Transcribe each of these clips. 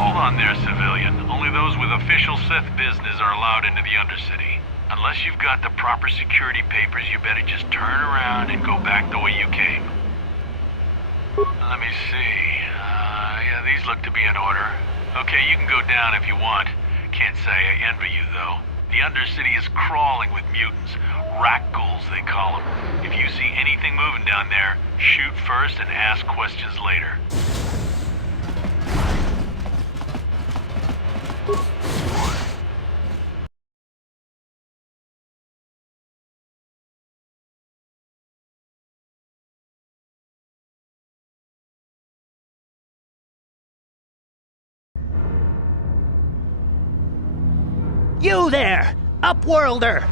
Hold on there, civilian. Only those with official Sith business are allowed into the Undercity. Unless you've got the proper security papers, you better just turn around and go back the way you came. Let me see. Yeah, these look to be in order. Okay, you can go down if you want. Can't say I envy you, though. The Undercity is crawling with mutants. Rat ghouls, they call them. If you see anything moving down there, shoot first and ask questions later. You there, Upworlder!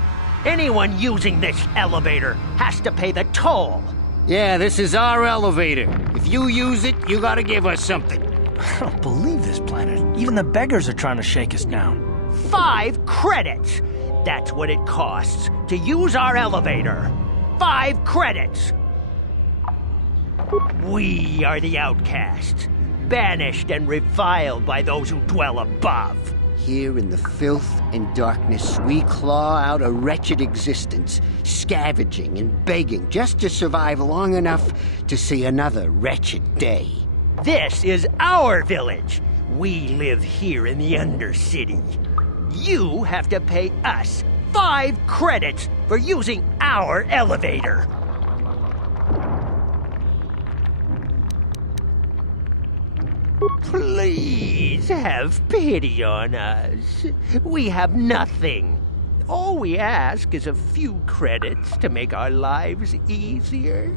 Anyone using this elevator has to pay the toll. Yeah, this is our elevator. If you use it, you gotta give us something. I don't believe this planet. Even the beggars are trying to shake us down. 5 credits! That's what it costs to use our elevator. 5 credits! We are the outcasts, banished and reviled by those who dwell above. Here in the filth and darkness, we claw out a wretched existence, scavenging and begging just to survive long enough to see another wretched day. This is our village. We live here in the Undercity. You have to pay us 5 credits for using our elevator. Please have pity on us. We have nothing. All we ask is a few credits to make our lives easier.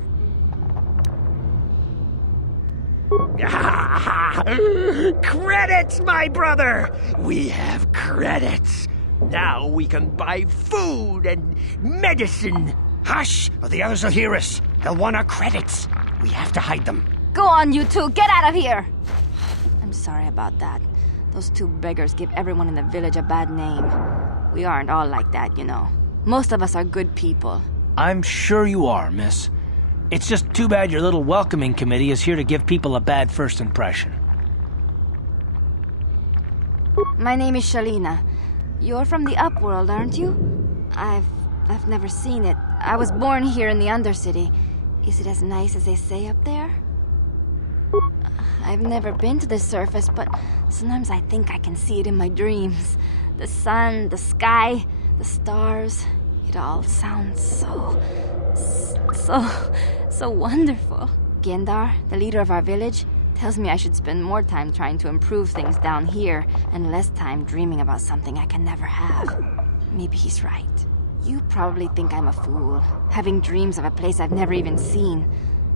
Credits, my brother! We have credits. Now we can buy food and medicine. Hush, or the others will hear us. They'll want our credits. We have to hide them. Go on, you two. Get out of here. I'm sorry about that. Those 2 beggars give everyone in the village a bad name. We aren't all like that, you know. Most of us are good people. I'm sure you are, miss. It's just too bad your little welcoming committee is here to give people a bad first impression. My name is Shalina. You're from the Upworld, aren't you? I've never seen it. I was born here in the Undercity. Is it as nice as they say up there? I've never been to the surface, but sometimes I think I can see it in my dreams. The sun, the sky, the stars. It all sounds so wonderful. Gendar, the leader of our village, tells me I should spend more time trying to improve things down here and less time dreaming about something I can never have. Maybe he's right. You probably think I'm a fool, having dreams of a place I've never even seen.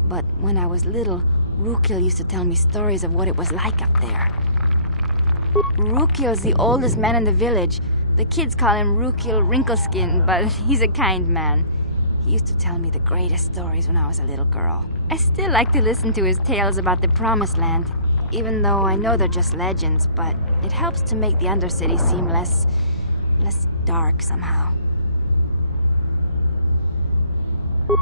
But when I was little, Rukil used to tell me stories of what it was like up there. Rukil's the oldest man in the village. The kids call him Rukil Wrinkleskin, but he's a kind man. He used to tell me the greatest stories when I was a little girl. I still like to listen to his tales about the Promised Land, even though I know they're just legends, but it helps to make the Undercity seem less dark somehow.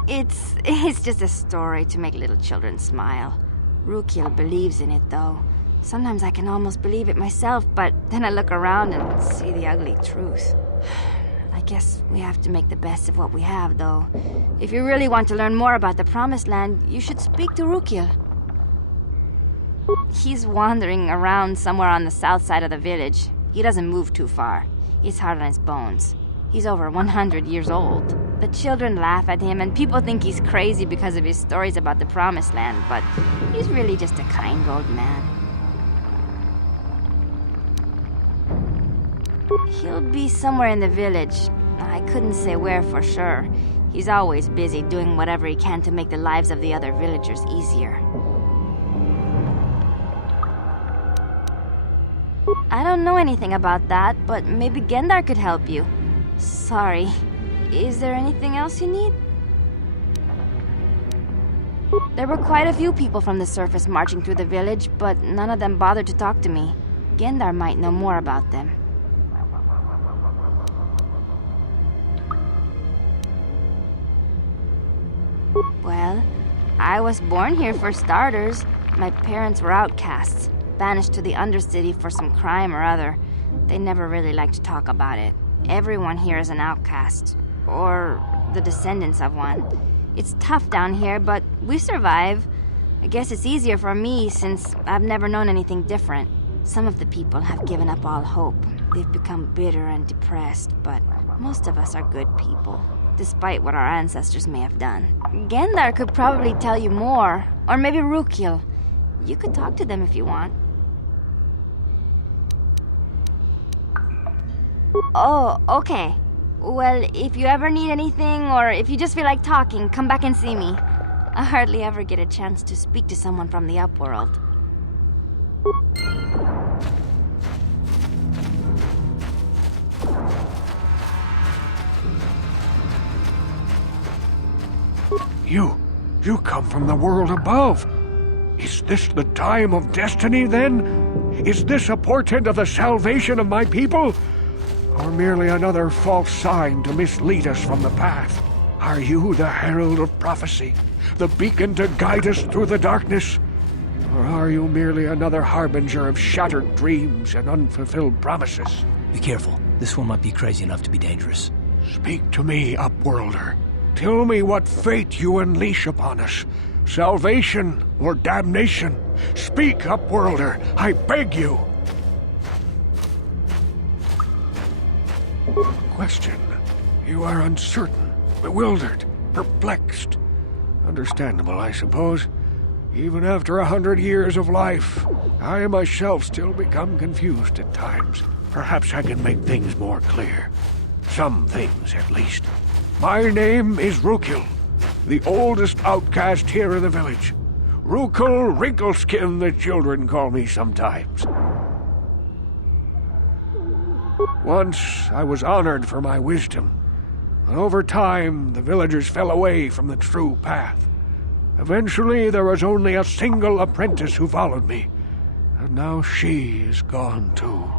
It's just a story to make little children smile. Rukil believes in it, though. Sometimes I can almost believe it myself, but then I look around and see the ugly truth. I guess we have to make the best of what we have, though. If you really want to learn more about the Promised Land, you should speak to Rukil. He's wandering around somewhere on the south side of the village. He doesn't move too far. He's hard on his bones. He's over 100 years old. The children laugh at him, and people think he's crazy because of his stories about the Promised Land, but he's really just a kind old man. He'll be somewhere in the village. I couldn't say where for sure. He's always busy doing whatever he can to make the lives of the other villagers easier. I don't know anything about that, but maybe Gendar could help you. Sorry. Is there anything else you need? There were quite a few people from the surface marching through the village, but none of them bothered to talk to me. Gendar might know more about them. Well, I was born here for starters. My parents were outcasts, banished to the Undercity for some crime or other. They never really liked to talk about it. Everyone here is an outcast, or the descendants of one. It's tough down here, but we survive. I guess it's easier for me since I've never known anything different. Some of the people have given up all hope. They've become bitter and depressed, but most of us are good people, despite what our ancestors may have done. Gendar could probably tell you more, or maybe Rukil. You could talk to them if you want. Oh, okay. Well, if you ever need anything, or if you just feel like talking, come back and see me. I hardly ever get a chance to speak to someone from the Upworld. You come from the world above. Is this the time of destiny, then? Is this a portent of the salvation of my people? Or merely another false sign to mislead us from the path? Are you the herald of prophecy, the beacon to guide us through the darkness? Or are you merely another harbinger of shattered dreams and unfulfilled promises? Be careful. This one might be crazy enough to be dangerous. Speak to me, Upworlder. Tell me what fate you unleash upon us. Salvation or damnation? Speak, Upworlder, I beg you. Question. You are uncertain, bewildered, perplexed. Understandable, I suppose. Even after 100 years of life, I myself still become confused at times. Perhaps I can make things more clear. Some things, at least. My name is Rukil, the oldest outcast here in the village. Rukil Wrinkleskin, the children call me sometimes. Once I was honored for my wisdom, and over time the villagers fell away from the true path. Eventually there was only a single apprentice who followed me, and now she is gone too.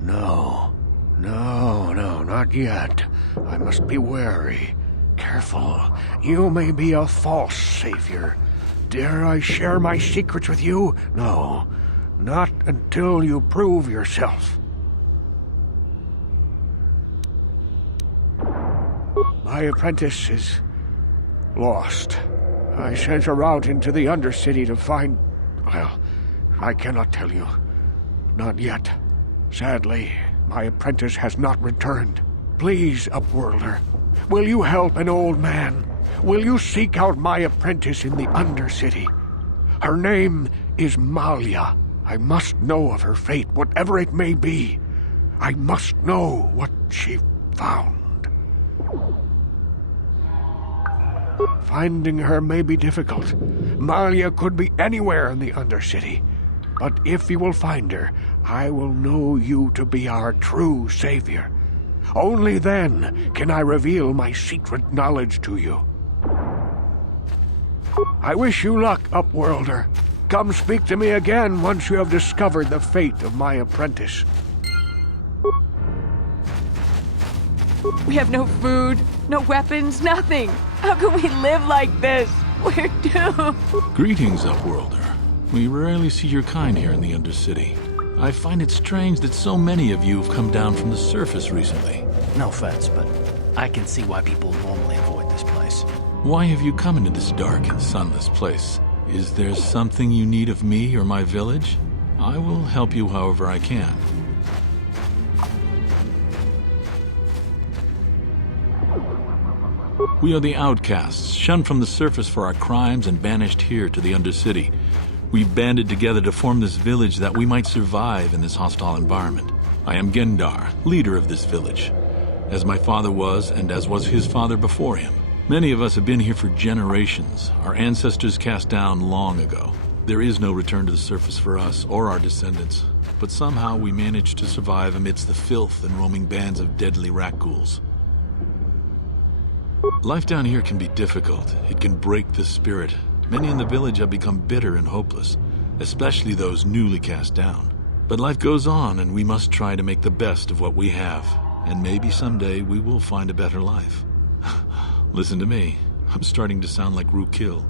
No, not yet. I must be wary. Careful. You may be a false savior. Dare I share my secrets with you? No, not until you prove yourself. My apprentice is lost. I sent her out into the Undercity to find... Well, I cannot tell you. Not yet. Sadly, my apprentice has not returned. Please, Upworlder, will you help an old man? Will you seek out my apprentice in the Undercity? Her name is Malia. I must know of her fate, whatever it may be. I must know what she found. Finding her may be difficult. Malia could be anywhere in the Undercity. But if you will find her, I will know you to be our true savior. Only then can I reveal my secret knowledge to you. I wish you luck, Upworlder. Come speak to me again once you have discovered the fate of my apprentice. We have no food, no weapons, nothing. How can we live like this? We're doomed. Greetings, Upworlder. We rarely see your kind here in the Undercity. I find it strange that so many of you have come down from the surface recently. No offense, but I can see why people normally avoid this place. Why have you come into this dark and sunless place? Is there something you need of me or my village? I will help you however I can. We are the outcasts, shunned from the surface for our crimes and banished here to the Undercity. We've banded together to form this village that we might survive in this hostile environment. I am Gendar, leader of this village, as my father was and as was his father before him. Many of us have been here for generations, our ancestors cast down long ago. There is no return to the surface for us or our descendants, but somehow we managed to survive amidst the filth and roaming bands of deadly rat ghouls. Life down here can be difficult. It can break the spirit. Many in the village have become bitter and hopeless, especially those newly cast down. But life goes on, and we must try to make the best of what we have. And maybe someday we will find a better life. Listen to me. I'm starting to sound like Rookil.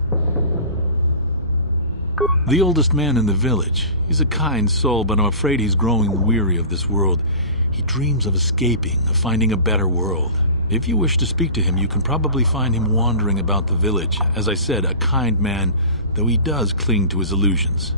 The oldest man in the village. He's a kind soul, but I'm afraid he's growing weary of this world. He dreams of escaping, of finding a better world. If you wish to speak to him, you can probably find him wandering about the village. As I said, a kind man, though he does cling to his illusions.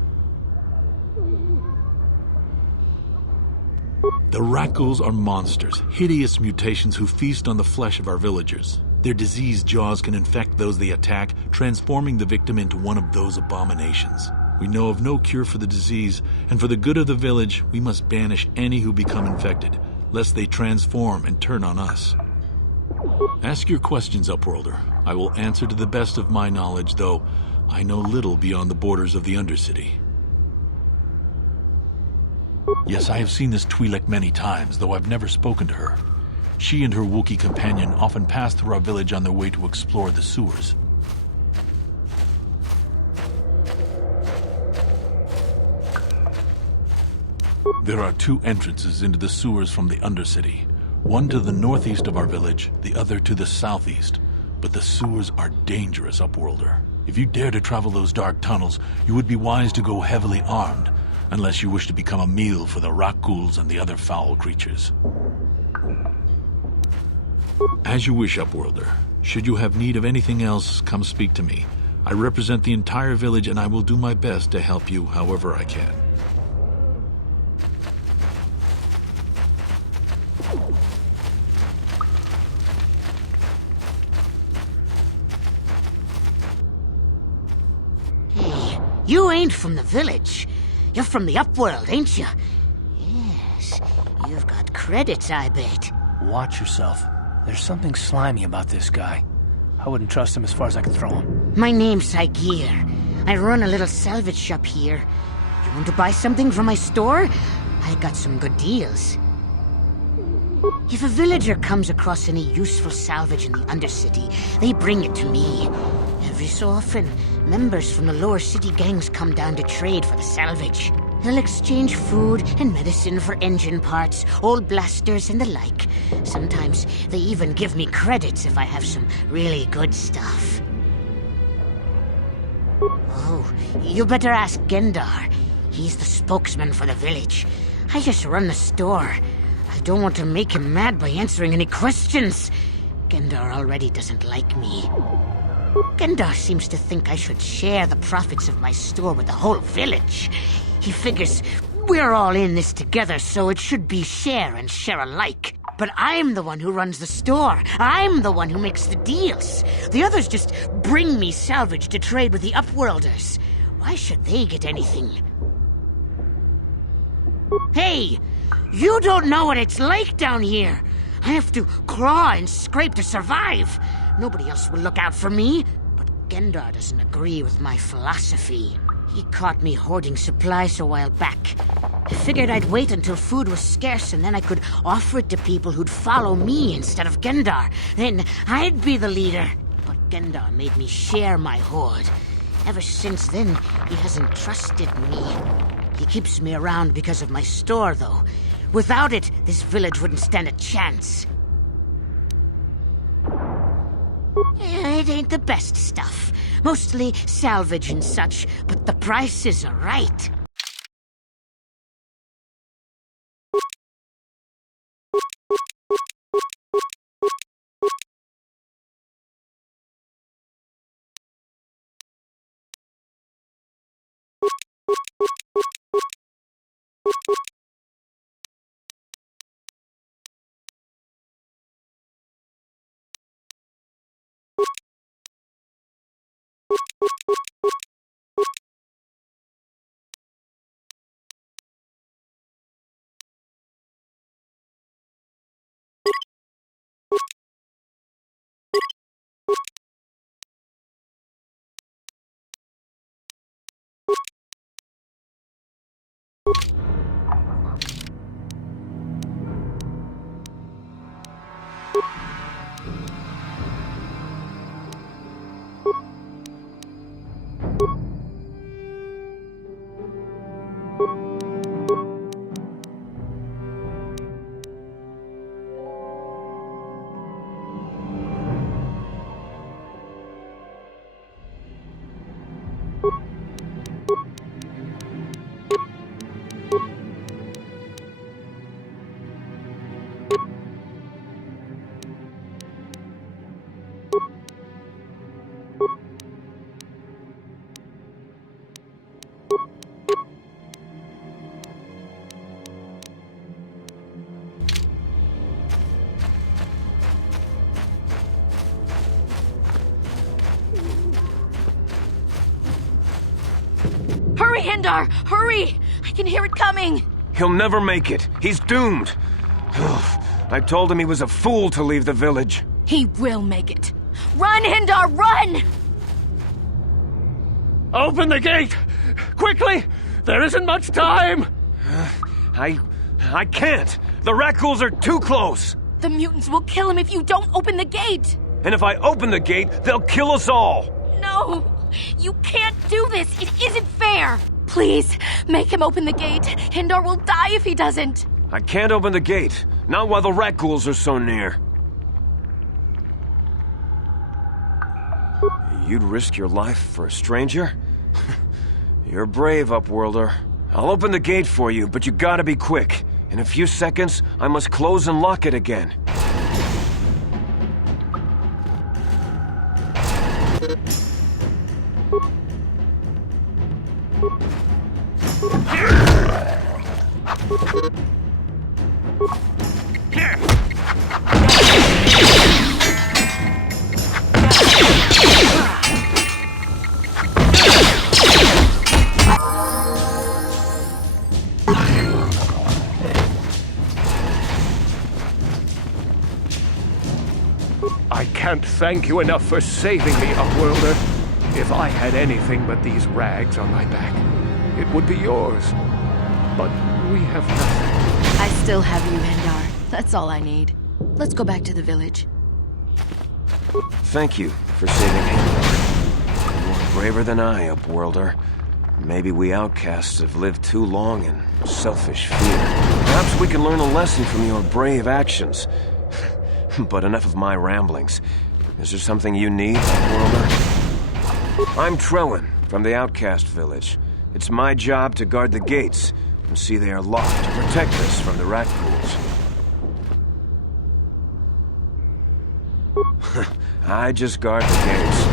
The rat ghouls are monsters, hideous mutations who feast on the flesh of our villagers. Their diseased jaws can infect those they attack, transforming the victim into one of those abominations. We know of no cure for the disease, and for the good of the village, we must banish any who become infected, lest they transform and turn on us. Ask your questions, Upworlder. I will answer to the best of my knowledge, though I know little beyond the borders of the Undercity. Yes, I have seen this Twi'lek many times, though I've never spoken to her. She and her Wookiee companion often pass through our village on their way to explore the sewers. There are two entrances into the sewers from the Undercity. One to the northeast of our village, the other to the southeast. But the sewers are dangerous, Upworlder. If you dare to travel those dark tunnels, you would be wise to go heavily armed, unless you wish to become a meal for the rat ghouls and the other foul creatures. As you wish, Upworlder. Should you have need of anything else, come speak to me. I represent the entire village, and I will do my best to help you however I can. Hey, you ain't from the village. You're from the Upworld, ain't you? Yes, you've got credits, I bet. Watch yourself. There's something slimy about this guy. I wouldn't trust him as far as I could throw him. My name's Saigir. I run a little salvage shop here. You want to buy something from my store? I got some good deals. If a villager comes across any useful salvage in the Undercity, they bring it to me. Every so often, members from the lower city gangs come down to trade for the salvage. They'll exchange food and medicine for engine parts, old blasters and the like. Sometimes they even give me credits if I have some really good stuff. Oh, you better ask Gendar. He's the spokesman for the village. I just run the store. I don't want to make him mad by answering any questions. Gendar already doesn't like me. Gendar seems to think I should share the profits of my store with the whole village. He figures we're all in this together, so it should be share and share alike. But I'm the one who runs the store. I'm the one who makes the deals. The others just bring me salvage to trade with the Upworlders. Why should they get anything? Hey! You don't know what it's like down here. I have to claw and scrape to survive. Nobody else will look out for me. But Gendar doesn't agree with my philosophy. He caught me hoarding supplies a while back. I figured I'd wait until food was scarce and then I could offer it to people who'd follow me instead of Gendar. Then I'd be the leader. But Gendar made me share my hoard. Ever since then, he hasn't trusted me. He keeps me around because of my store, though. Without it, this village wouldn't stand a chance. It ain't the best stuff. Mostly salvage and such, but the prices are right. Hurry, Hindar! Hurry! I can hear it coming! He'll never make it. He's doomed. I told him he was a fool to leave the village. He will make it. Run, Hindar, run! Open the gate! Quickly! There isn't much time! I can't. The Rakghouls are too close. The mutants will kill him if you don't open the gate! And if I open the gate, they'll kill us all. No! You can't do this! It isn't fair! Please, make him open the gate. Hindar will die if he doesn't. I can't open the gate. Not while the Rakghouls are so near. You'd risk your life for a stranger? You're brave, Upworlder. I'll open the gate for you, but you gotta be quick. In a few seconds, I must close and lock it again. I can't thank you enough for saving me, Upworlder. If I had anything but these rags on my back, it would be yours. But we have nothing. I still have you, Hindar. That's all I need. Let's go back to the village. Thank you for saving him. You are braver than I, Upworlder. Maybe we outcasts have lived too long in selfish fear. Perhaps we can learn a lesson from your brave actions. But enough of my ramblings. Is there something you need, Upworlder? I'm Trellin, from the Outcast Village. It's my job to guard the gates and see they are locked to protect us from the Rakghouls. I just guard the gates.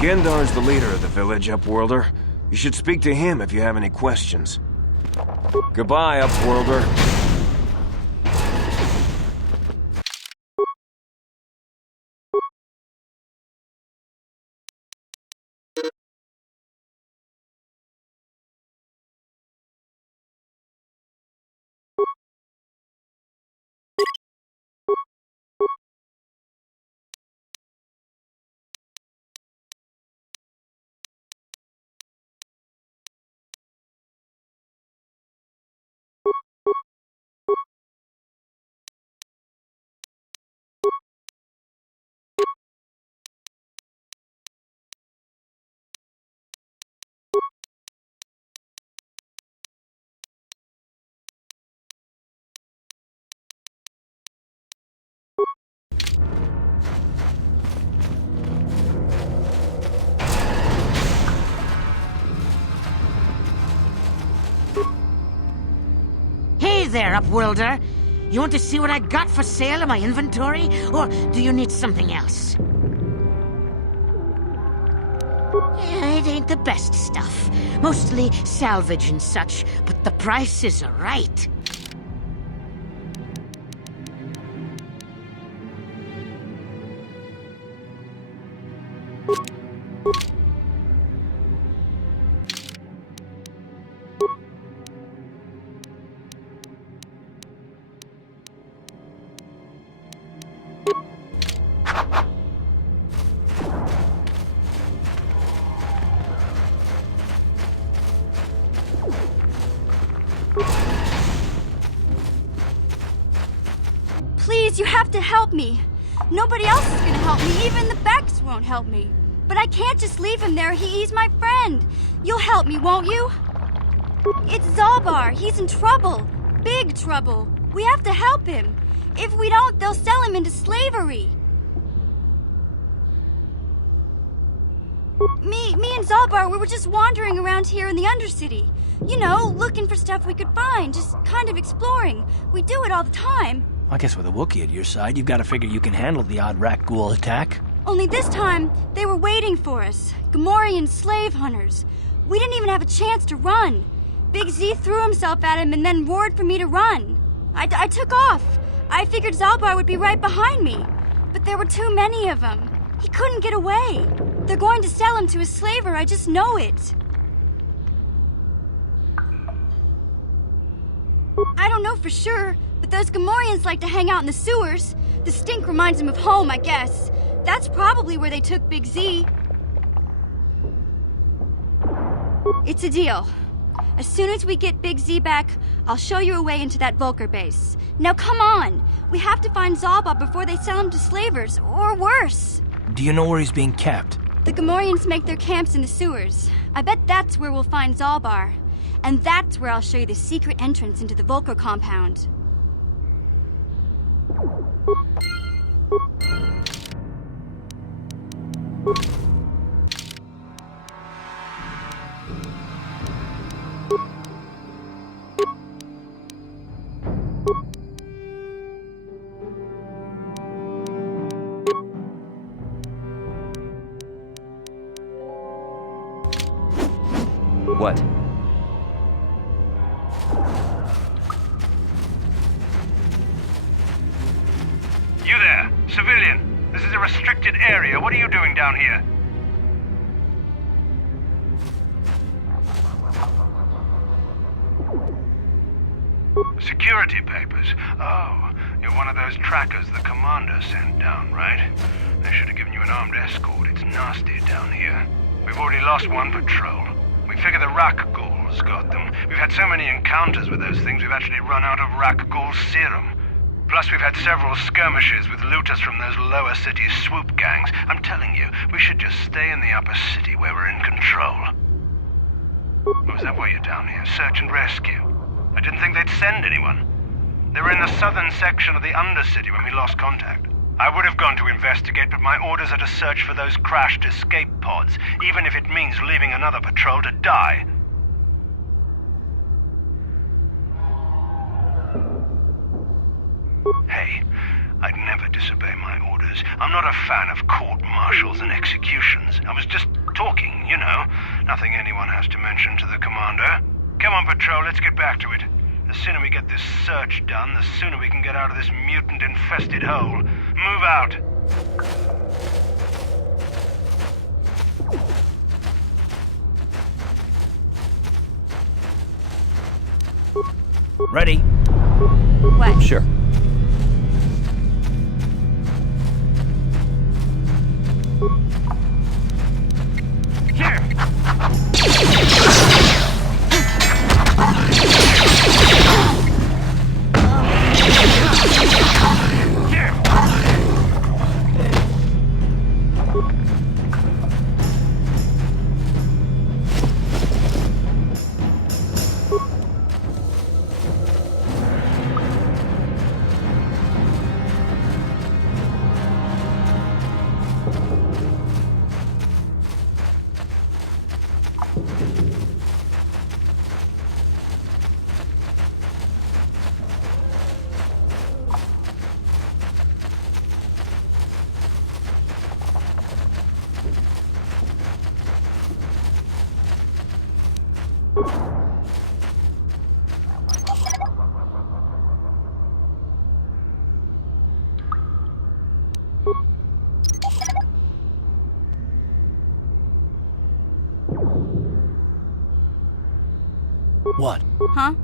Gendar's the leader of the village, Upworlder. You should speak to him if you have any questions. Goodbye, Upworlder. Hey there, Upworlder. You want to see what I got for sale in my inventory? Or do you need something else? It ain't the best stuff. Mostly salvage and such, but the prices are right. Please, you have to help me. Nobody else is gonna help me. Even the Becks won't help me. But I can't just leave him there. He's my friend. You'll help me, won't you? It's Zalbar. He's in trouble. Big trouble. We have to help him. If we don't, they'll sell him into slavery. Me and Zalbar, we were just wandering around here in the Undercity. You know, looking for stuff we could find, just kind of exploring. We do it all the time. I guess with a Wookiee at your side, you've got to figure you can handle the odd rat ghoul attack. Only this time, they were waiting for us. Gamorrean slave hunters. We didn't even have a chance to run. Big Z threw himself at him and then roared for me to run. I took off. I figured Zalbar would be right behind me. But there were too many of them. He couldn't get away. They're going to sell him to a slaver, I just know it. I don't know for sure, but those Gamorreans like to hang out in the sewers. The stink reminds them of home, I guess. That's probably where they took Big Z. It's a deal. As soon as we get Big Z back, I'll show you a way into that Volker base. Now come on! We have to find Zalba before they sell him to slavers, or worse. Do you know where he's being kept? The Gamorreans make their camps in the sewers. I bet that's where we'll find Zalbar. And that's where I'll show you the secret entrance into the Volker compound. What? You there, civilian. This is a restricted area. What are you doing down here? Security papers. Oh, you're one of those trackers the commander sent down, right? They should have given you an armed escort. It's nasty down here. We've already lost one patrol. We figure the Rak ghouls got them. We've had so many encounters with those things, we've actually run out of Rak ghoul serum. Plus, we've had several skirmishes with looters from those lower city swoop gangs. I'm telling you, we should just stay in the upper city where we're in control. Oh, is that why you're down here? Search and rescue? I didn't think they'd send anyone. They were in the southern section of the Undercity when we lost contact. I would have gone to investigate, but my orders are to search for those crashed escape pods, even if it means leaving another patrol to die. Hey, I'd never disobey my orders. I'm not a fan of court-martials and executions. I was just talking, you know. Nothing anyone has to mention to the commander. Come on, patrol, let's get back to it. The sooner we get this search done, the sooner we can get out of this mutant-infested hole. Move out. Ready? What? Sure. What? Huh?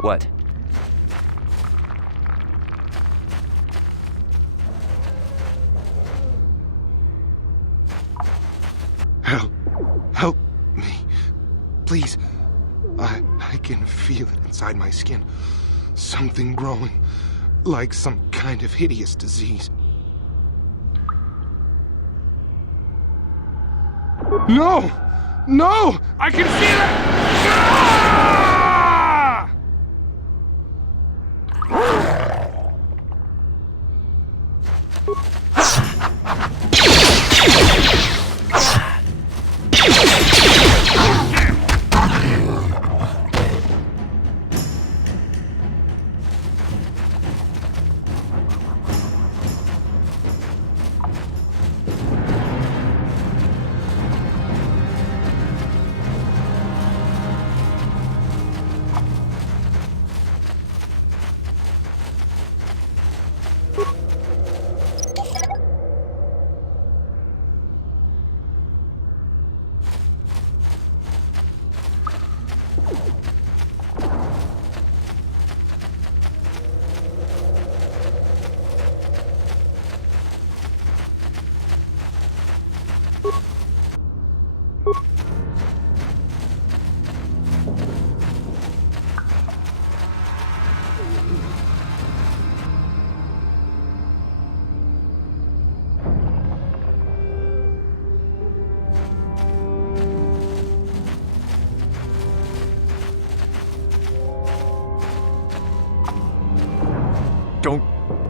What? Help. Help me. please. I can feel it inside my skin. Something growing, like some kind of hideous disease. No! No! I can feel it! Ah!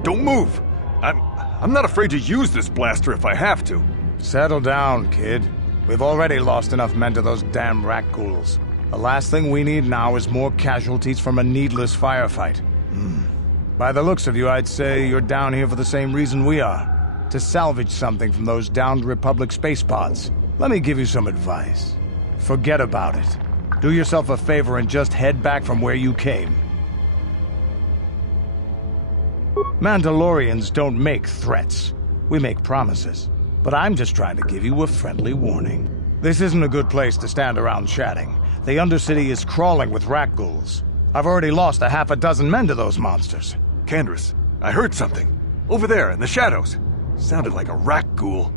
Don't move! I'm not afraid to use this blaster if I have to. Settle down, kid. We've already lost enough men to those damn rat ghouls. The last thing we need now is more casualties from a needless firefight. By the looks of you, I'd say you're down here for the same reason we are. To salvage something from those downed Republic space pods. Let me give you some advice. Forget about it. Do yourself a favor and just head back from where you came. Mandalorians don't make threats. We make promises. But I'm just trying to give you a friendly warning. This isn't a good place to stand around chatting. The Undercity is crawling with rat ghouls. I've already lost a half a dozen men to those monsters. Candace, I heard something. Over there, in the shadows. Sounded like a rat ghoul.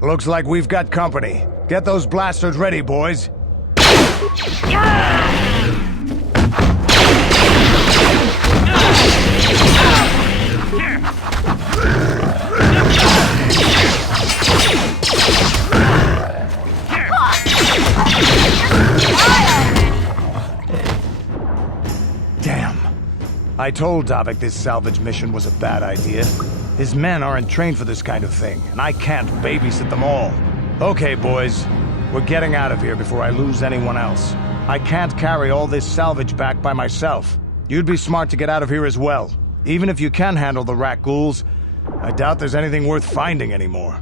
Looks like we've got company. Get those blasters ready, boys. Damn. I told Davik this salvage mission was a bad idea. His men aren't trained for this kind of thing, and I can't babysit them all. Okay, boys. We're getting out of here before I lose anyone else. I can't carry all this salvage back by myself. You'd be smart to get out of here as well. Even if you can handle the rat ghouls, I doubt there's anything worth finding anymore.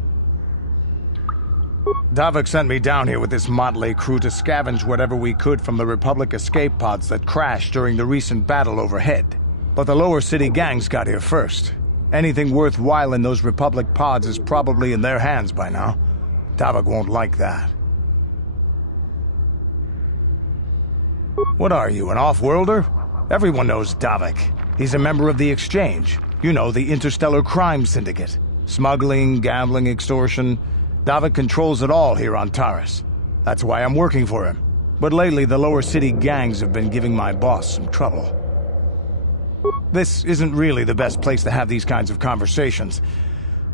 Davik sent me down here with this motley crew to scavenge whatever we could from the Republic escape pods that crashed during the recent battle overhead. But the lower city gangs got here first. Anything worthwhile in those Republic pods is probably in their hands by now. Davik won't like that. What are you, an off-worlder? Everyone knows Davik. He's a member of the Exchange. You know, the Interstellar Crime Syndicate. Smuggling, gambling, extortion. Davik controls it all here on TARIS. That's why I'm working for him. But lately, the lower city gangs have been giving my boss some trouble. This isn't really the best place to have these kinds of conversations,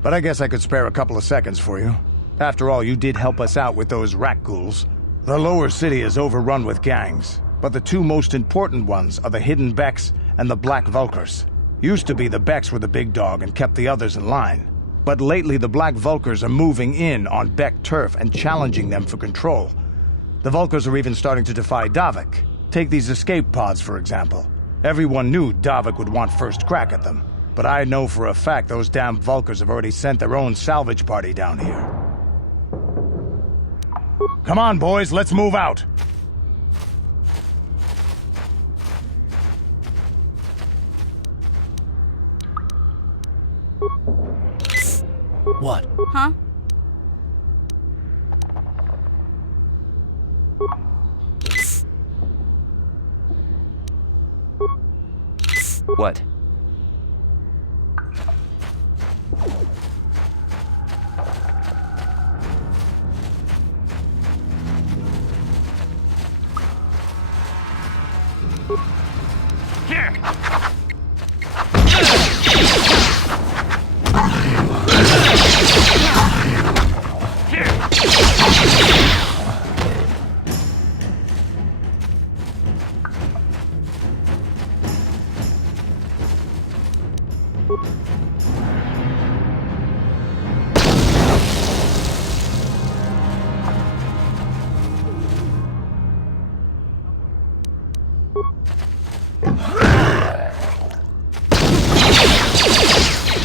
but I guess I could spare a couple of seconds for you. After all, you did help us out with those rat ghouls. The lower city is overrun with gangs, but the two most important ones are the Hidden Becks and the Black Vulkars. Used to be the Becks were the big dog and kept the others in line. But lately the Black Vulkars are moving in on Beck turf and challenging them for control. The Vulkars are even starting to defy Davik. Take these escape pods, for example. Everyone knew Davik would want first crack at them. But I know for a fact those damn Vulkars have already sent their own salvage party down here. Come on, boys, let's move out! What? Huh? What? Here!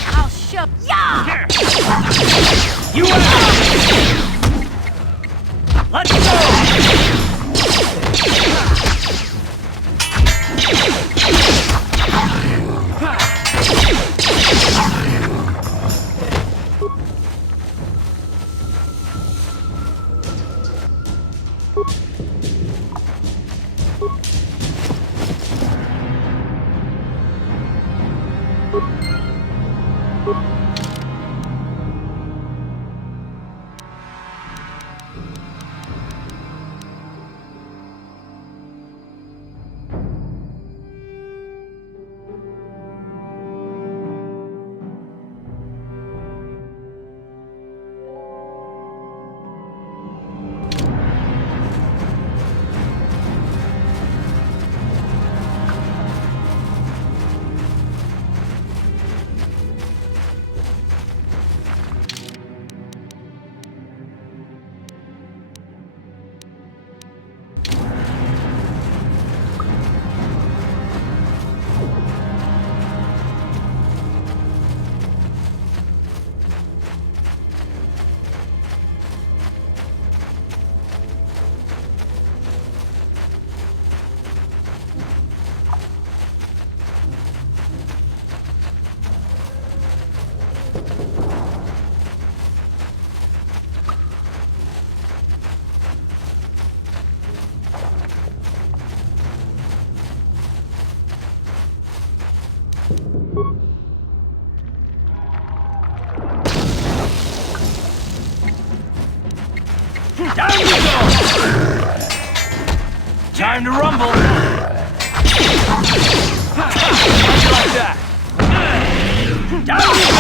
I'll show ya! Here! You out! Let's go! Down you go! Time to rumble! How'd you like that? Down you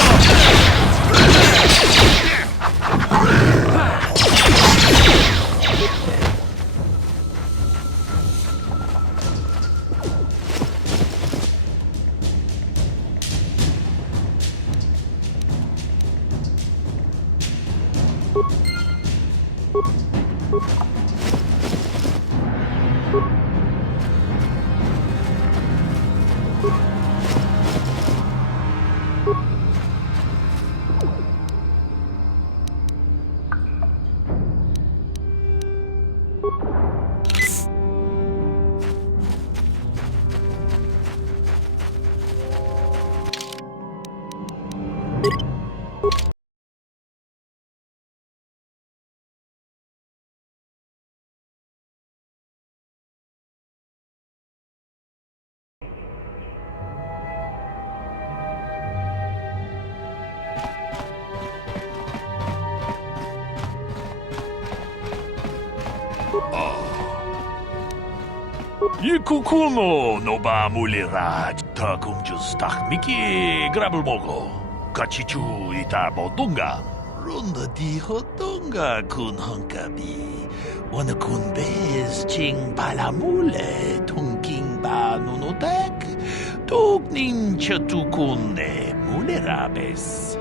Kukuno no ba mulira ta kumjus tak miki grabel mogo kachichu ita bodunga runda di hotunga kun hankabi wana kun bez ching palamule tunking ba nunotek tuk nin chatukune mulerabes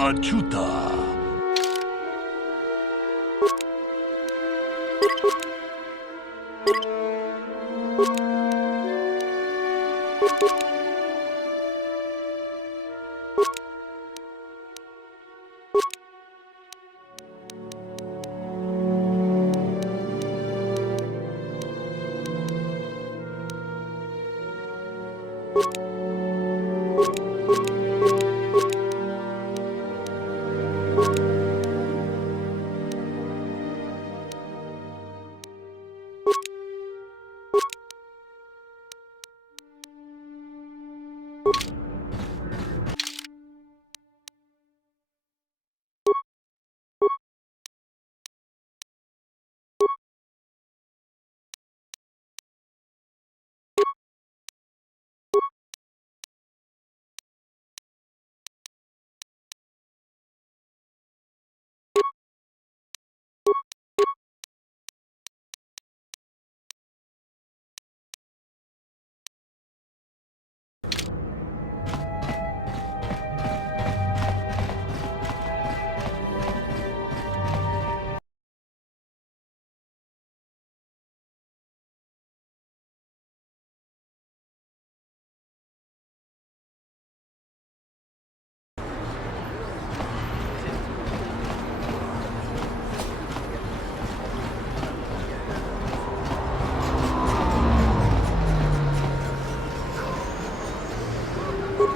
achuta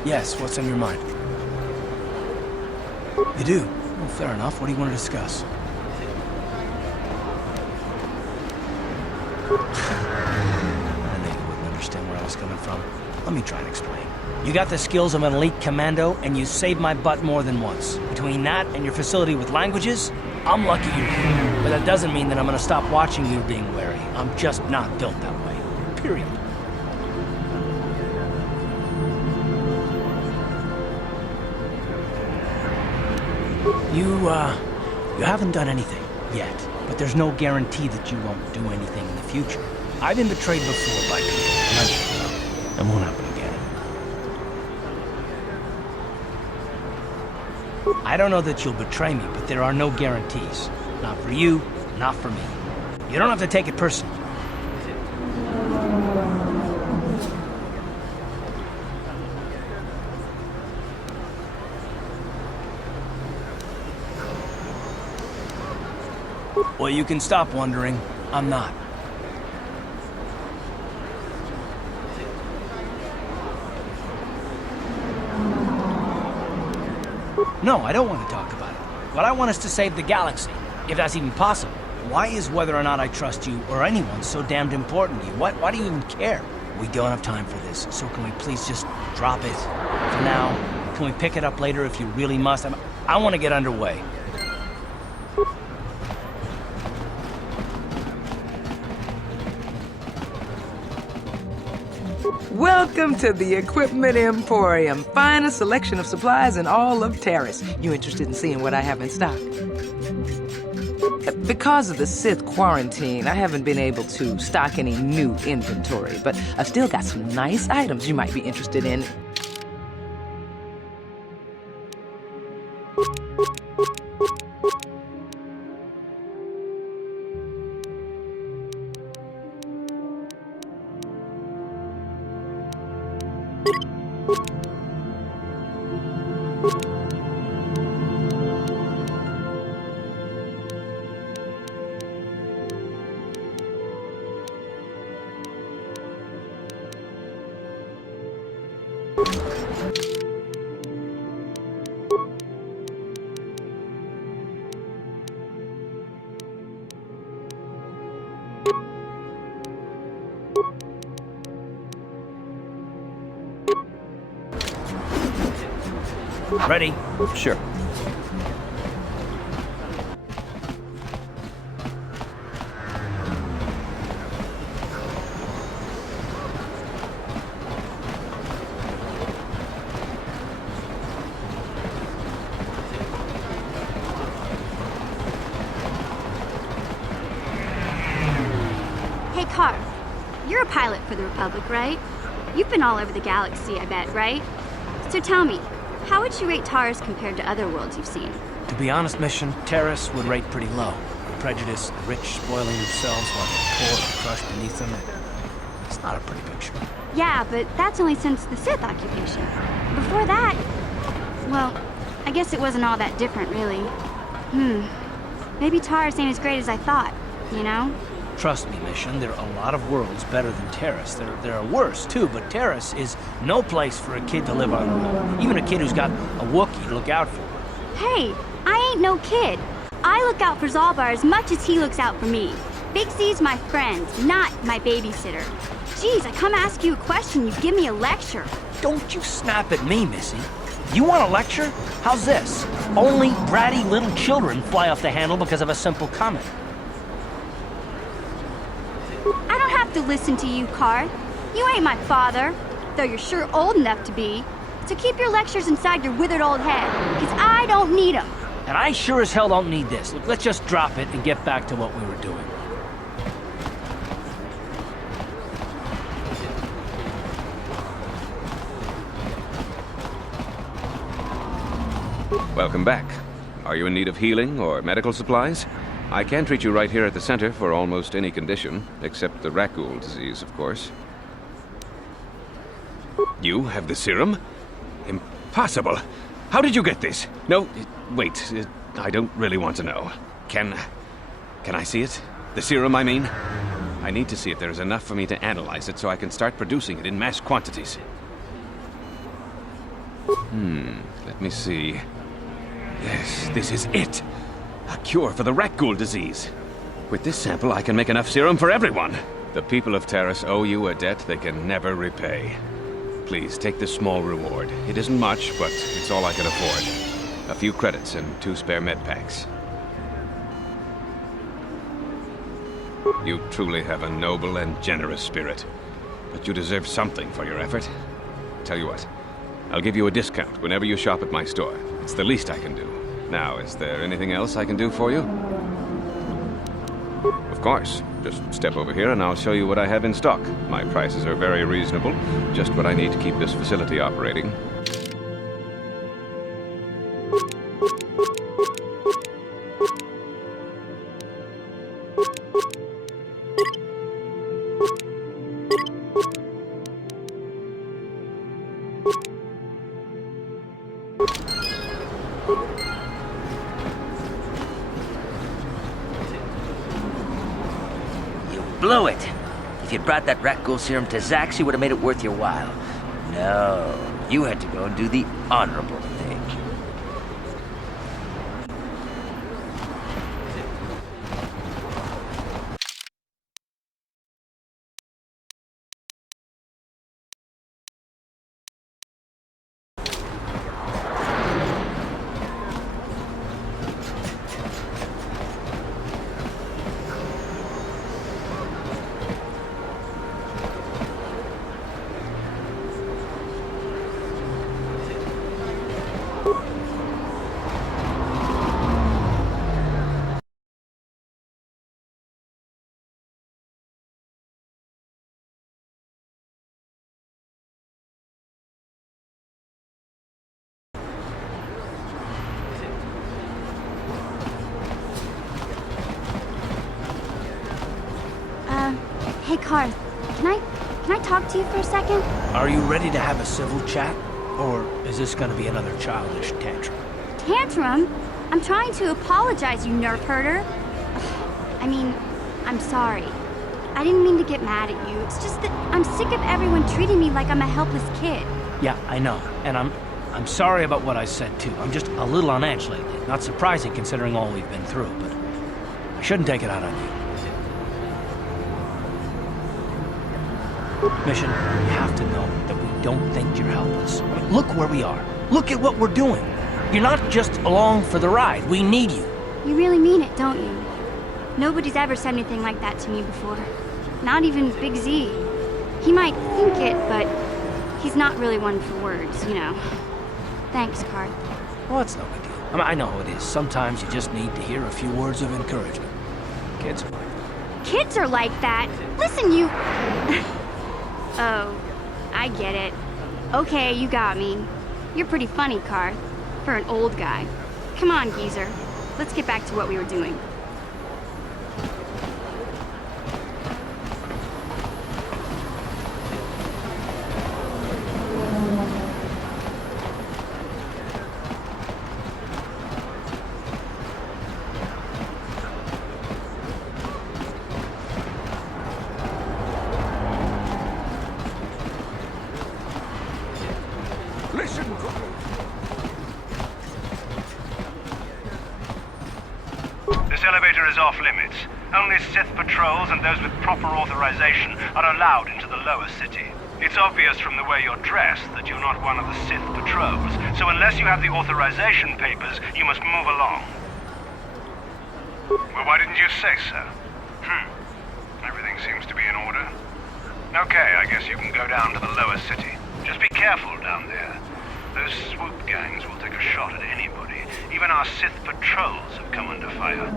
Yes, what's on your mind? You do? Well, fair enough. What do you want to discuss? I knew you wouldn't understand where I was coming from. Let me try and explain. You got the skills of an elite commando, and you saved my butt more than once. Between that and your facility with languages, I'm lucky you're here. But that doesn't mean that I'm gonna stop watching you being wary. I'm just not built that way. Period. You haven't done anything yet, but there's no guarantee that you won't do anything in the future. I've been betrayed before by people, and it won't happen again. I don't know that you'll betray me, but there are no guarantees. Not for you, not for me. You don't have to take it personally. Well, you can stop wondering. I'm not. No, I don't want to talk about it. What I want is to save the galaxy, if that's even possible. Why is whether or not I trust you or anyone so damned important to you? Why do you even care? We don't have time for this, so can we please just drop it for now? Can we pick it up later if you really must? I want to get underway. Welcome to the Equipment Emporium. Finest selection of supplies in all of TARIS. You interested in seeing what I have in stock? Because of the Sith quarantine, I haven't been able to stock any new inventory, but I've still got some nice items you might be interested in. Ready? Sure. Hey, Carl. You're a pilot for the Republic, right? You've been all over the galaxy, I bet, right? So tell me, how would you rate TARIS compared to other worlds you've seen? To be honest, Mission, TARIS would rate pretty low. Prejudice, the rich spoiling themselves while the poor are crushed beneath them. It's not a pretty picture. Yeah, but that's only since the Sith occupation. Before that, well, I guess it wasn't all that different, really. Maybe TARIS ain't as great as I thought, you know? Trust me, Mission, there are a lot of worlds better than TARIS. There are worse, too, but TARIS is no place for a kid to live on their own. Even a kid who's got a Wookiee to look out for. Hey, I ain't no kid. I look out for Zalbar as much as he looks out for me. Big Z's my friend, not my babysitter. Jeez, I come ask you a question, you give me a lecture. Don't you snap at me, Missy. You want a lecture? How's this? Only bratty little children fly off the handle because of a simple comment. I don't have to listen to you, Carl. You ain't my father, though you're sure old enough to be. So keep your lectures inside your withered old head, because I don't need them. And I sure as hell don't need this. Look, let's just drop it and get back to what we were doing. Welcome back. Are you in need of healing or medical supplies? I can treat you right here at the center for almost any condition, except the Rakul disease, of course. You have the serum? Impossible. How did you get this? No, wait. I don't really want to know. Can I see it? The serum, I mean? I need to see if there is enough for me to analyze it so I can start producing it in mass quantities. Let me see. Yes, this is it. A cure for the rat ghoul disease. With this sample, I can make enough serum for everyone. The people of TARIS owe you a debt they can never repay. Please, take this small reward. It isn't much, but it's all I can afford. A few credits and 2 spare med packs. You truly have a noble and generous spirit. But you deserve something for your effort. Tell you what, I'll give you a discount whenever you shop at my store. It's the least I can do. Now, is there anything else I can do for you? Of course. Just step over here and I'll show you what I have in stock. My prices are very reasonable. Just what I need to keep this facility operating. Blew it. If you'd brought that rat ghoul serum to Zax, you would have made it worth your while. No, you had to go and do the honorable thing. Hey, Karth, can I talk to you for a second? Are you ready to have a civil chat? Or is this gonna be another childish tantrum? Tantrum? I'm trying to apologize, you nerf herder. I mean, I'm sorry. I didn't mean to get mad at you. It's just that I'm sick of everyone treating me like I'm a helpless kid. Yeah, I know. And I'm sorry about what I said too. I'm just a little on edge lately. Not surprising considering all we've been through, but I shouldn't take it out on you. Mission, you have to know that we don't think you're helpless. I mean, look where we are. Look at what we're doing. You're not just along for the ride. We need you. You really mean it, don't you? Nobody's ever said anything like that to me before. Not even Big Z. He might think it, but he's not really one for words, you know. Thanks, Karth. Well, it's no big deal. I mean, I know how it is. Sometimes you just need to hear a few words of encouragement. Kids are like that. Kids are like that? Listen, you... Oh, I get it. Okay, you got me. You're pretty funny, Karth, for an old guy. Come on, geezer. Let's get back to what we were doing. This elevator is off limits. Only Sith patrols and those with proper authorization are allowed into the lower city. It's obvious from the way you're dressed that you're not one of the Sith patrols, so unless you have the authorization papers, you must move along. Well, why didn't you say so? Everything seems to be in order. Okay, I guess you can go down to the lower city. Just be careful down there. Those swoop gangs will take a shot at anybody. Even our Sith patrols have come under fire.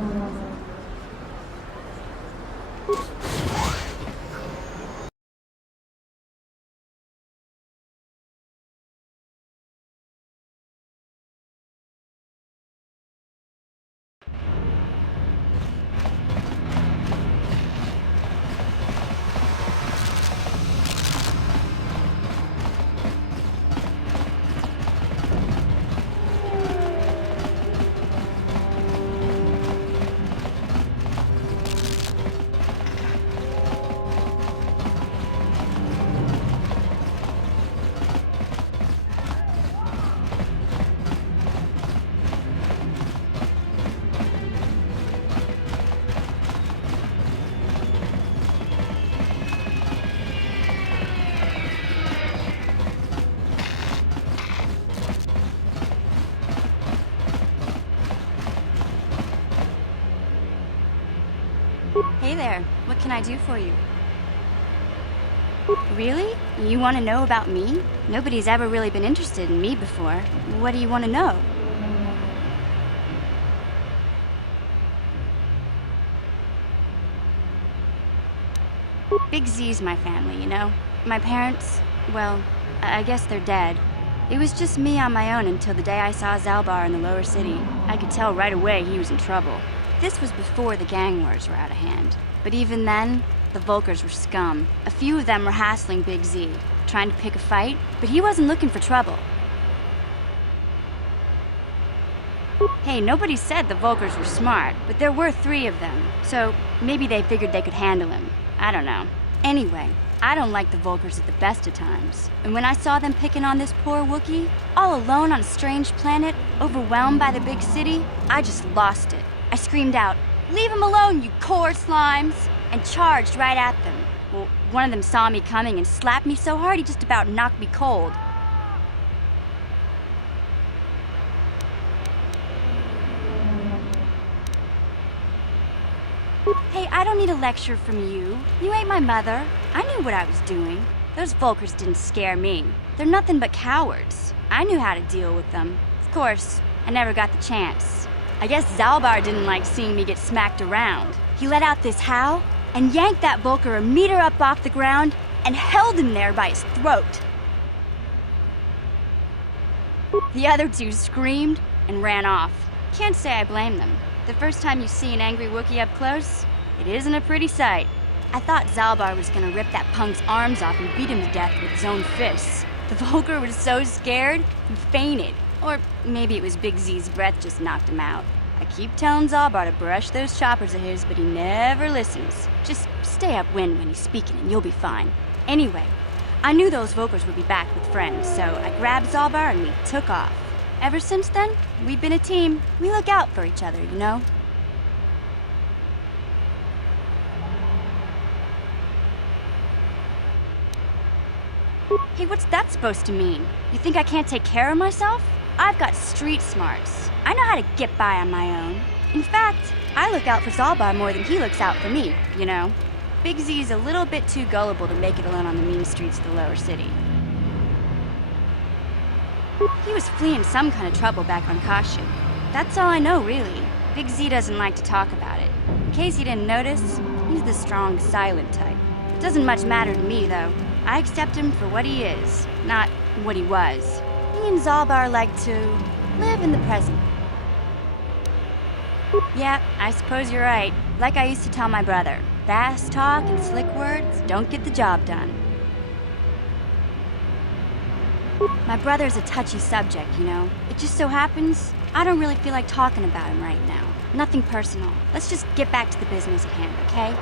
Hey there, what can I do for you? Really? You want to know about me? Nobody's ever really been interested in me before. What do you want to know? Big Z's my family, you know? My parents, well, I guess they're dead. It was just me on my own until the day I saw Zalbar in the lower city. I could tell right away he was in trouble. This was before the gang wars were out of hand. But even then, the Volkers were scum. A few of them were hassling Big Z, trying to pick a fight, but he wasn't looking for trouble. Hey, nobody said the Volkers were smart, but there were 3 of them, so maybe they figured they could handle him. I don't know. Anyway, I don't like the Volkers at the best of times. And when I saw them picking on this poor Wookiee, all alone on a strange planet, overwhelmed by the big city, I just lost it. I screamed out, "Leave him alone, you core slimes!" and charged right at them. Well, one of them saw me coming and slapped me so hard he just about knocked me cold. Hey, I don't need a lecture from you. You ain't my mother. I knew what I was doing. Those Volkers didn't scare me. They're nothing but cowards. I knew how to deal with them. Of course, I never got the chance. I guess Zalbar didn't like seeing me get smacked around. He let out this howl and yanked that Volker a meter up off the ground and held him there by his throat. The other 2 screamed and ran off. Can't say I blame them. The first time you see an angry Wookiee up close, it isn't a pretty sight. I thought Zalbar was gonna rip that punk's arms off and beat him to death with his own fists. The Volker was so scared, he fainted. Or maybe it was Big Z's breath just knocked him out. I keep telling Zalbar to brush those choppers of his, but he never listens. Just stay upwind when he's speaking and you'll be fine. Anyway, I knew those Volkers would be back with friends, so I grabbed Zalbar and we took off. Ever since then, we've been a team. We look out for each other, you know? Hey, what's that supposed to mean? You think I can't take care of myself? I've got street smarts. I know how to get by on my own. In fact, I look out for Zalbar more than he looks out for me, you know? Big Z's a little bit too gullible to make it alone on the mean streets of the lower city. He was fleeing some kind of trouble back on Kashyyyk. That's all I know, really. Big Z doesn't like to talk about it. In case you didn't notice, he's the strong, silent type. Doesn't much matter to me, though. I accept him for what he is, not what he was. Me and Zalbar like to live in the present. Yeah, I suppose you're right. Like I used to tell my brother, fast talk and slick words don't get the job done. My brother's a touchy subject, you know. It just so happens I don't really feel like talking about him right now. Nothing personal. Let's just get back to the business at hand, okay?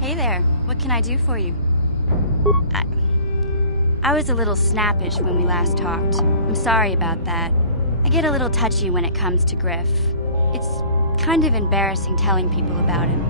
Hey there, what can I do for you? I was a little snappish when we last talked. I'm sorry about that. I get a little touchy when it comes to Griff. It's kind of embarrassing telling people about him.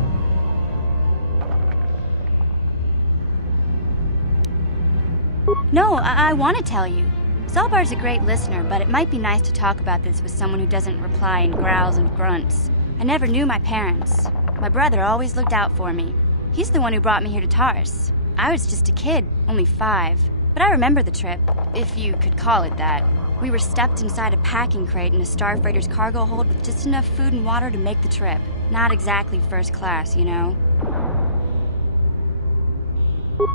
No, I want to tell you. Zalbar's a great listener, but it might be nice to talk about this with someone who doesn't reply in growls and grunts. I never knew my parents. My brother always looked out for me. He's the one who brought me here to TARIS. I was just a kid, only 5. But I remember the trip, if you could call it that. We were stuffed inside a packing crate in a starfreighter's cargo hold with just enough food and water to make the trip. Not exactly first class, you know?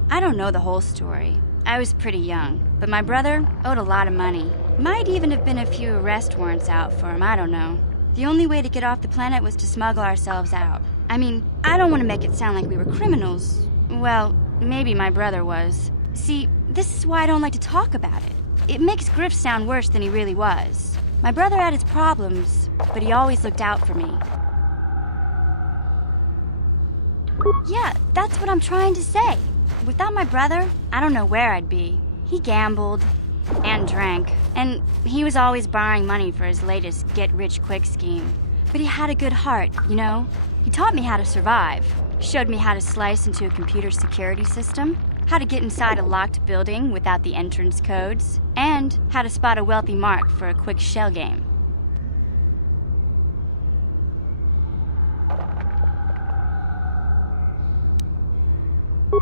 I don't know the whole story. I was pretty young, but my brother owed a lot of money. Might even have been a few arrest warrants out for him, I don't know. The only way to get off the planet was to smuggle ourselves out. I mean, I don't want to make it sound like we were criminals. Well, maybe my brother was. See, this is why I don't like to talk about it. It makes Griff sound worse than he really was. My brother had his problems, but he always looked out for me. Yeah, that's what I'm trying to say. Without my brother, I don't know where I'd be. He gambled and drank, and he was always borrowing money for his latest get-rich-quick scheme. But he had a good heart, you know? He taught me how to survive. Showed me how to slice into a computer security system, how to get inside a locked building without the entrance codes, and how to spot a wealthy mark for a quick shell game.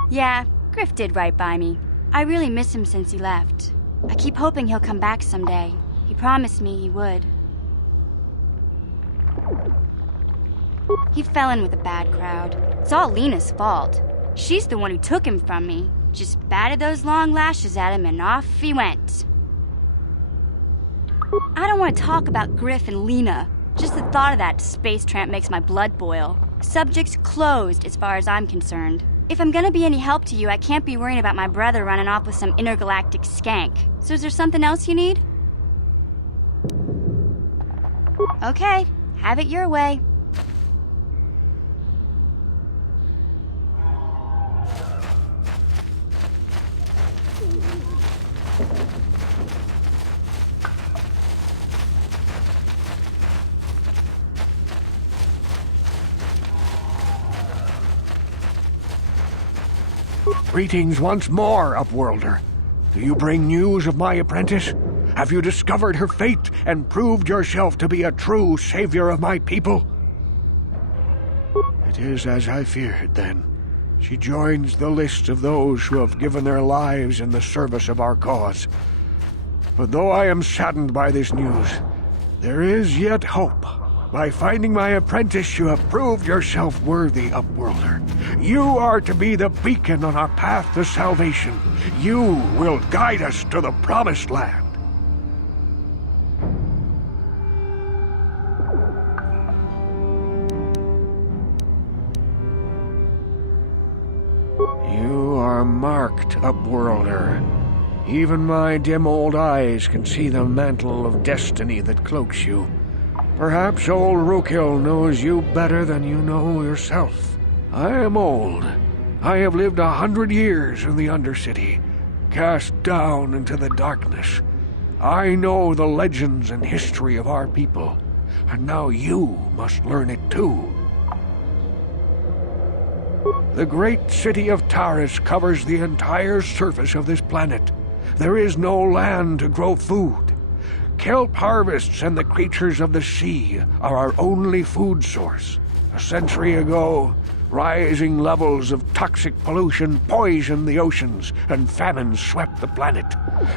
Yeah, Griff did right by me. I really miss him since he left. I keep hoping he'll come back someday. He promised me he would. He fell in with a bad crowd. It's all Lena's fault. She's the one who took him from me. Just batted those long lashes at him and off he went. I don't want to talk about Griff and Lena. Just the thought of that space tramp makes my blood boil. Subject's closed as far as I'm concerned. If I'm gonna be any help to you, I can't be worrying about my brother running off with some intergalactic skank. So is there something else you need? Okay, have it your way. Greetings once more, Upworlder. Do you bring news of my apprentice? Have you discovered her fate and proved yourself to be a true savior of my people? It is as I feared, then. She joins the list of those who have given their lives in the service of our cause. But though I am saddened by this news, there is yet hope. By finding my apprentice, you have proved yourself worthy, Upworlder. You are to be the beacon on our path to salvation. You will guide us to the Promised Land. You are marked, Upworlder. Even my dim old eyes can see the mantle of destiny that cloaks you. Perhaps old Rookhill knows you better than you know yourself. I am old. I have lived 100 years in the Undercity, cast down into the darkness. I know the legends and history of our people, and now you must learn it too. The great city of TARIS covers the entire surface of this planet. There is no land to grow food. Kelp harvests and the creatures of the sea are our only food source. A century ago, rising levels of toxic pollution poisoned the oceans, and famine swept the planet.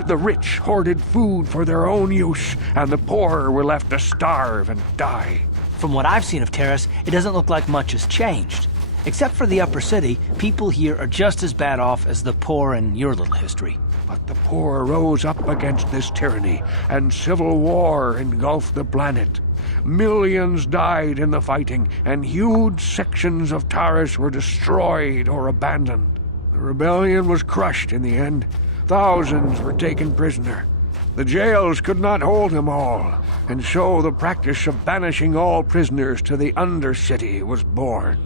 The rich hoarded food for their own use, and the poor were left to starve and die. From what I've seen of TARIS, it doesn't look like much has changed. Except for the upper city, people here are just as bad off as the poor in your little history. But the poor rose up against this tyranny, and civil war engulfed the planet. Millions died in the fighting, and huge sections of TARIS were destroyed or abandoned. The rebellion was crushed in the end. Thousands were taken prisoner. The jails could not hold them all, and so the practice of banishing all prisoners to the Undercity was born.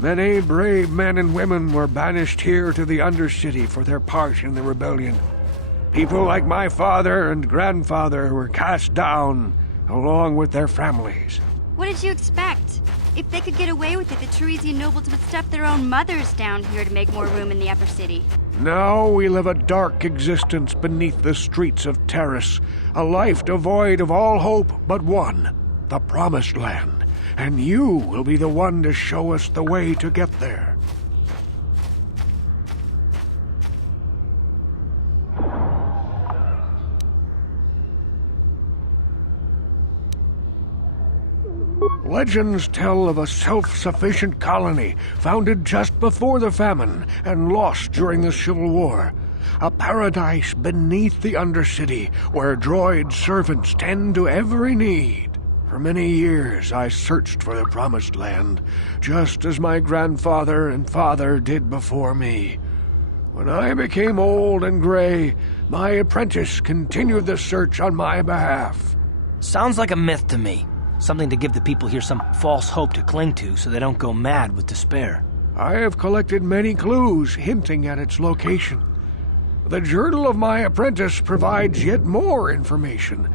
Many brave men and women were banished here to the Undercity for their part in the rebellion. People like my father and grandfather were cast down, along with their families. What did you expect? If they could get away with it, the Tarisian nobles would stuff their own mothers down here to make more room in the upper city. Now we live a dark existence beneath the streets of TARIS, a life devoid of all hope but one, the Promised Land. And you will be the one to show us the way to get there. Legends tell of a self-sufficient colony founded just before the famine and lost during the Civil War. A paradise beneath the Undercity where droid servants tend to every need. For many years I searched for the Promised Land, just as my grandfather and father did before me. When I became old and gray, my apprentice continued the search on my behalf. Sounds like a myth to me. Something to give the people here some false hope to cling to so they don't go mad with despair. I have collected many clues hinting at its location. The journal of my apprentice provides yet more information.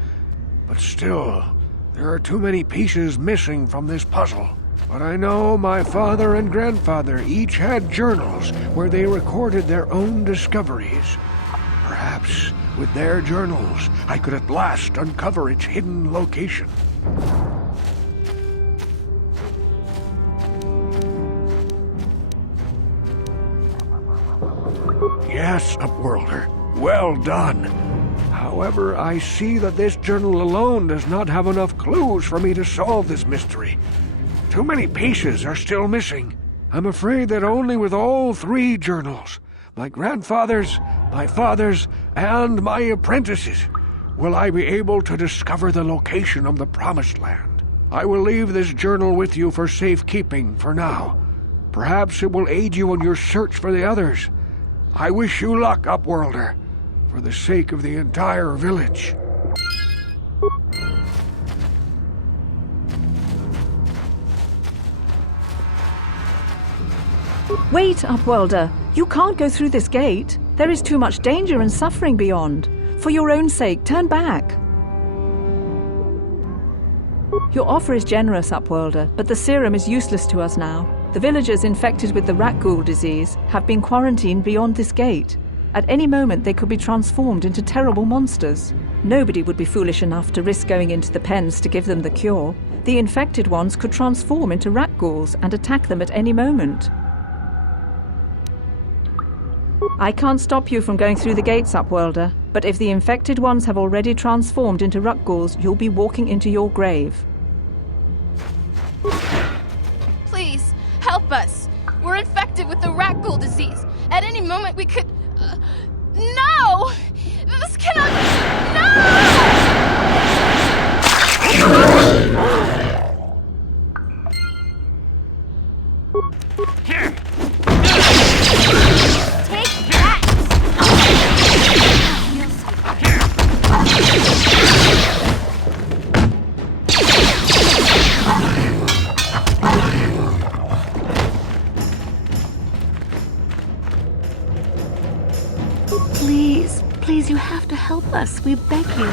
But still, there are too many pieces missing from this puzzle. But I know my father and grandfather each had journals where they recorded their own discoveries. Perhaps with their journals, I could at last uncover its hidden location. Yes, Upworlder. Well done. However, I see that this journal alone does not have enough clues for me to solve this mystery. Too many pieces are still missing. I'm afraid that only with all 3 journals, my grandfather's, my father's, and my apprentice's, will I be able to discover the location of the Promised Land. I will leave this journal with you for safekeeping for now. Perhaps it will aid you in your search for the others. I wish you luck, Upworlder, for the sake of the entire village. Wait, Upworlder. You can't go through this gate. There is too much danger and suffering beyond. For your own sake, turn back. Your offer is generous, Upworlder, but the serum is useless to us now. The villagers infected with the rat ghoul disease have been quarantined beyond this gate. At any moment, they could be transformed into terrible monsters. Nobody would be foolish enough to risk going into the pens to give them the cure. The infected ones could transform into rat ghouls and attack them at any moment. I can't stop you from going through the gates, Upworlder, but if the infected ones have already transformed into rat ghouls, you'll be walking into your grave. Please, help us. We're infected with the rat ghoul disease. At any moment we could... No! This cannot... Take that! Please, you have to help us. We beg you.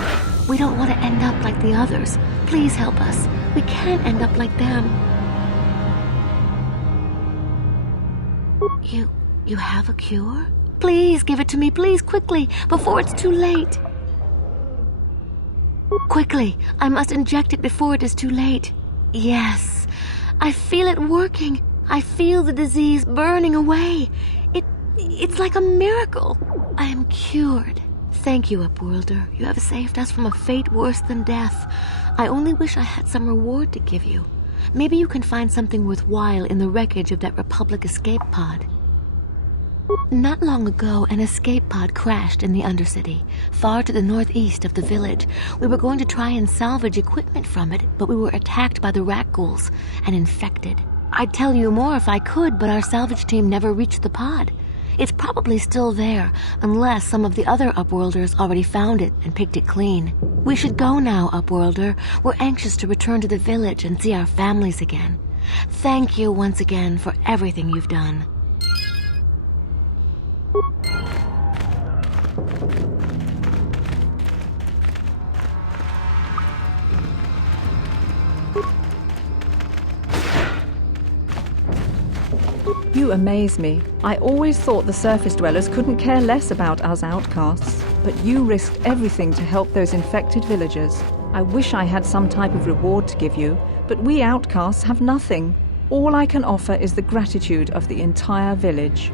We don't want to end up like the others. Please help us. We can't end up like them. You have a cure? Please give it to me, please, quickly, before it's too late. Quickly, I must inject it before it is too late. Yes, I feel it working. I feel the disease burning away. It's like a miracle. I am cured. Thank you, Upworlder. You have saved us from a fate worse than death. I only wish I had some reward to give you. Maybe you can find something worthwhile in the wreckage of that Republic escape pod. Not long ago, an escape pod crashed in the Undercity, far to the northeast of the village. We were going to try and salvage equipment from it, but we were attacked by the rat ghouls and infected. I'd tell you more if I could, but our salvage team never reached the pod. It's probably still there, unless some of the other Upworlders already found it and picked it clean. We should go now, Upworlder. We're anxious to return to the village and see our families again. Thank you once again for everything you've done. You amaze me. I always thought the surface dwellers couldn't care less about us outcasts, but you risked everything to help those infected villagers. I wish I had some type of reward to give you, but we outcasts have nothing. All I can offer is the gratitude of the entire village.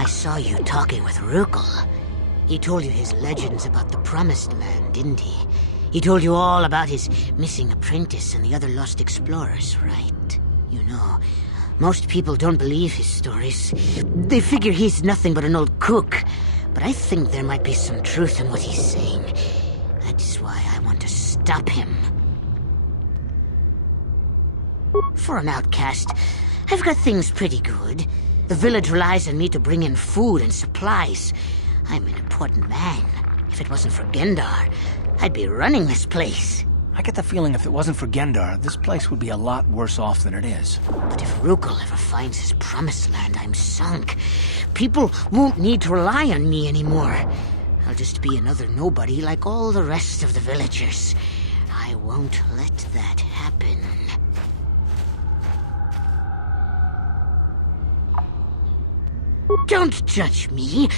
I saw you talking with Rukel. He told you his legends about the Promised Land, didn't he? He told you all about his missing apprentice and the other lost explorers, right? You know, most people don't believe his stories. They figure he's nothing but an old cook. but I think there might be some truth in what he's saying. That's why I want to stop him. For an outcast, I've got things pretty good. The village relies on me to bring in food and supplies. I'm an important man. If it wasn't for Gendar, I'd be running this place. I get the feeling if it wasn't for Gendar, this place would be a lot worse off than it is. But if Rukul ever finds his promised land, I'm sunk. People won't need to rely on me anymore. I'll just be another nobody like all the rest of the villagers. I won't let that happen. Don't judge me.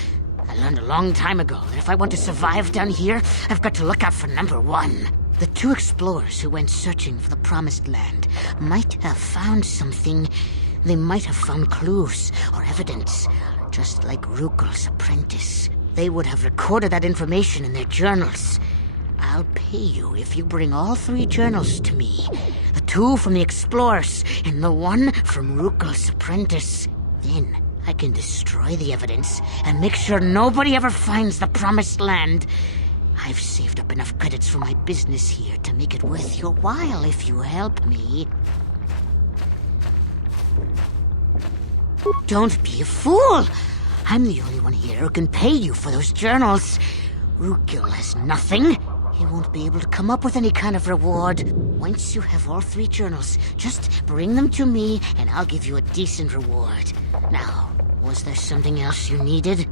I learned a long time ago that if I want to survive down here, I've got to look out for number one. The two explorers who went searching for the Promised Land might have found something. They might have found clues or evidence, just like Rukul's apprentice. They would have recorded that information in their journals. I'll pay you if you bring all 3 journals to me. The 2 from the explorers and the 1 from Rukul's apprentice. Then I can destroy the evidence and make sure nobody ever finds the Promised Land. I've saved up enough credits for my business here to make it worth your while if you help me. Don't be a fool! I'm the only one here who can pay you for those journals. Rukul has nothing. He won't be able to come up with any kind of reward. Once you have all 3 journals, just bring them to me and I'll give you a decent reward. Now, was there something else you needed?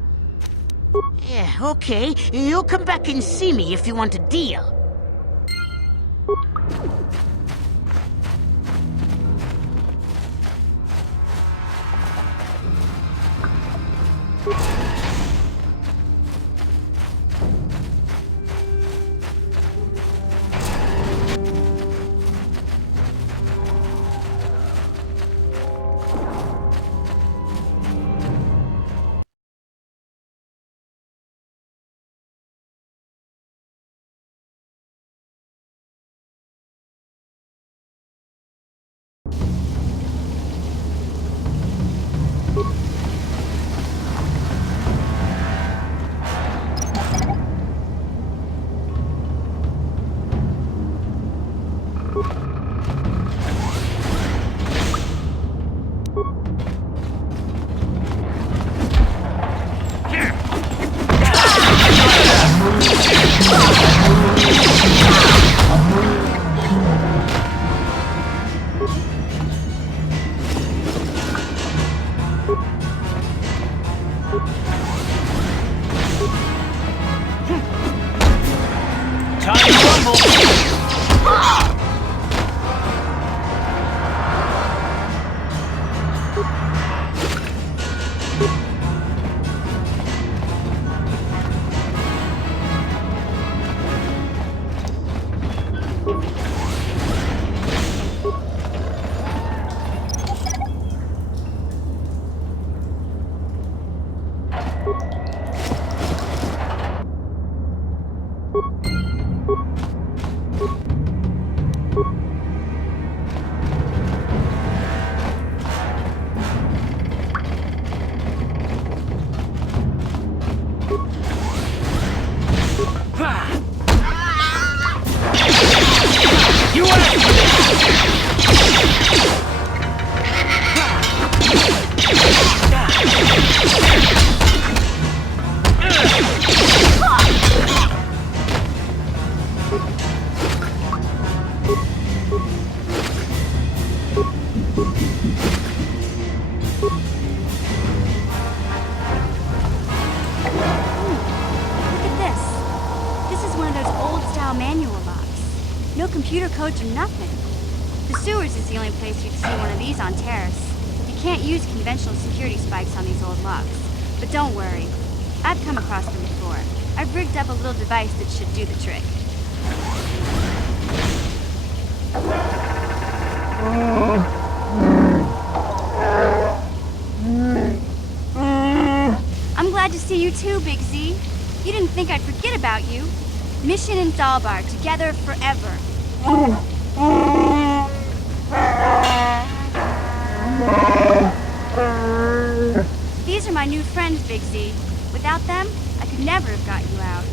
Yeah, okay. You'll come back and see me if you want a deal. Computer codes or nothing. The sewers is the only place you'd see one of these on TARIS. You can't use conventional security spikes on these old locks. But don't worry. I've come across them before. I've rigged up a little device that should do the trick. I'm glad to see you too, Big Z. You didn't think I'd forget about you. Mission and Dalbar, together forever. These are my new friends, Big Z. Without them, I Never have got you out.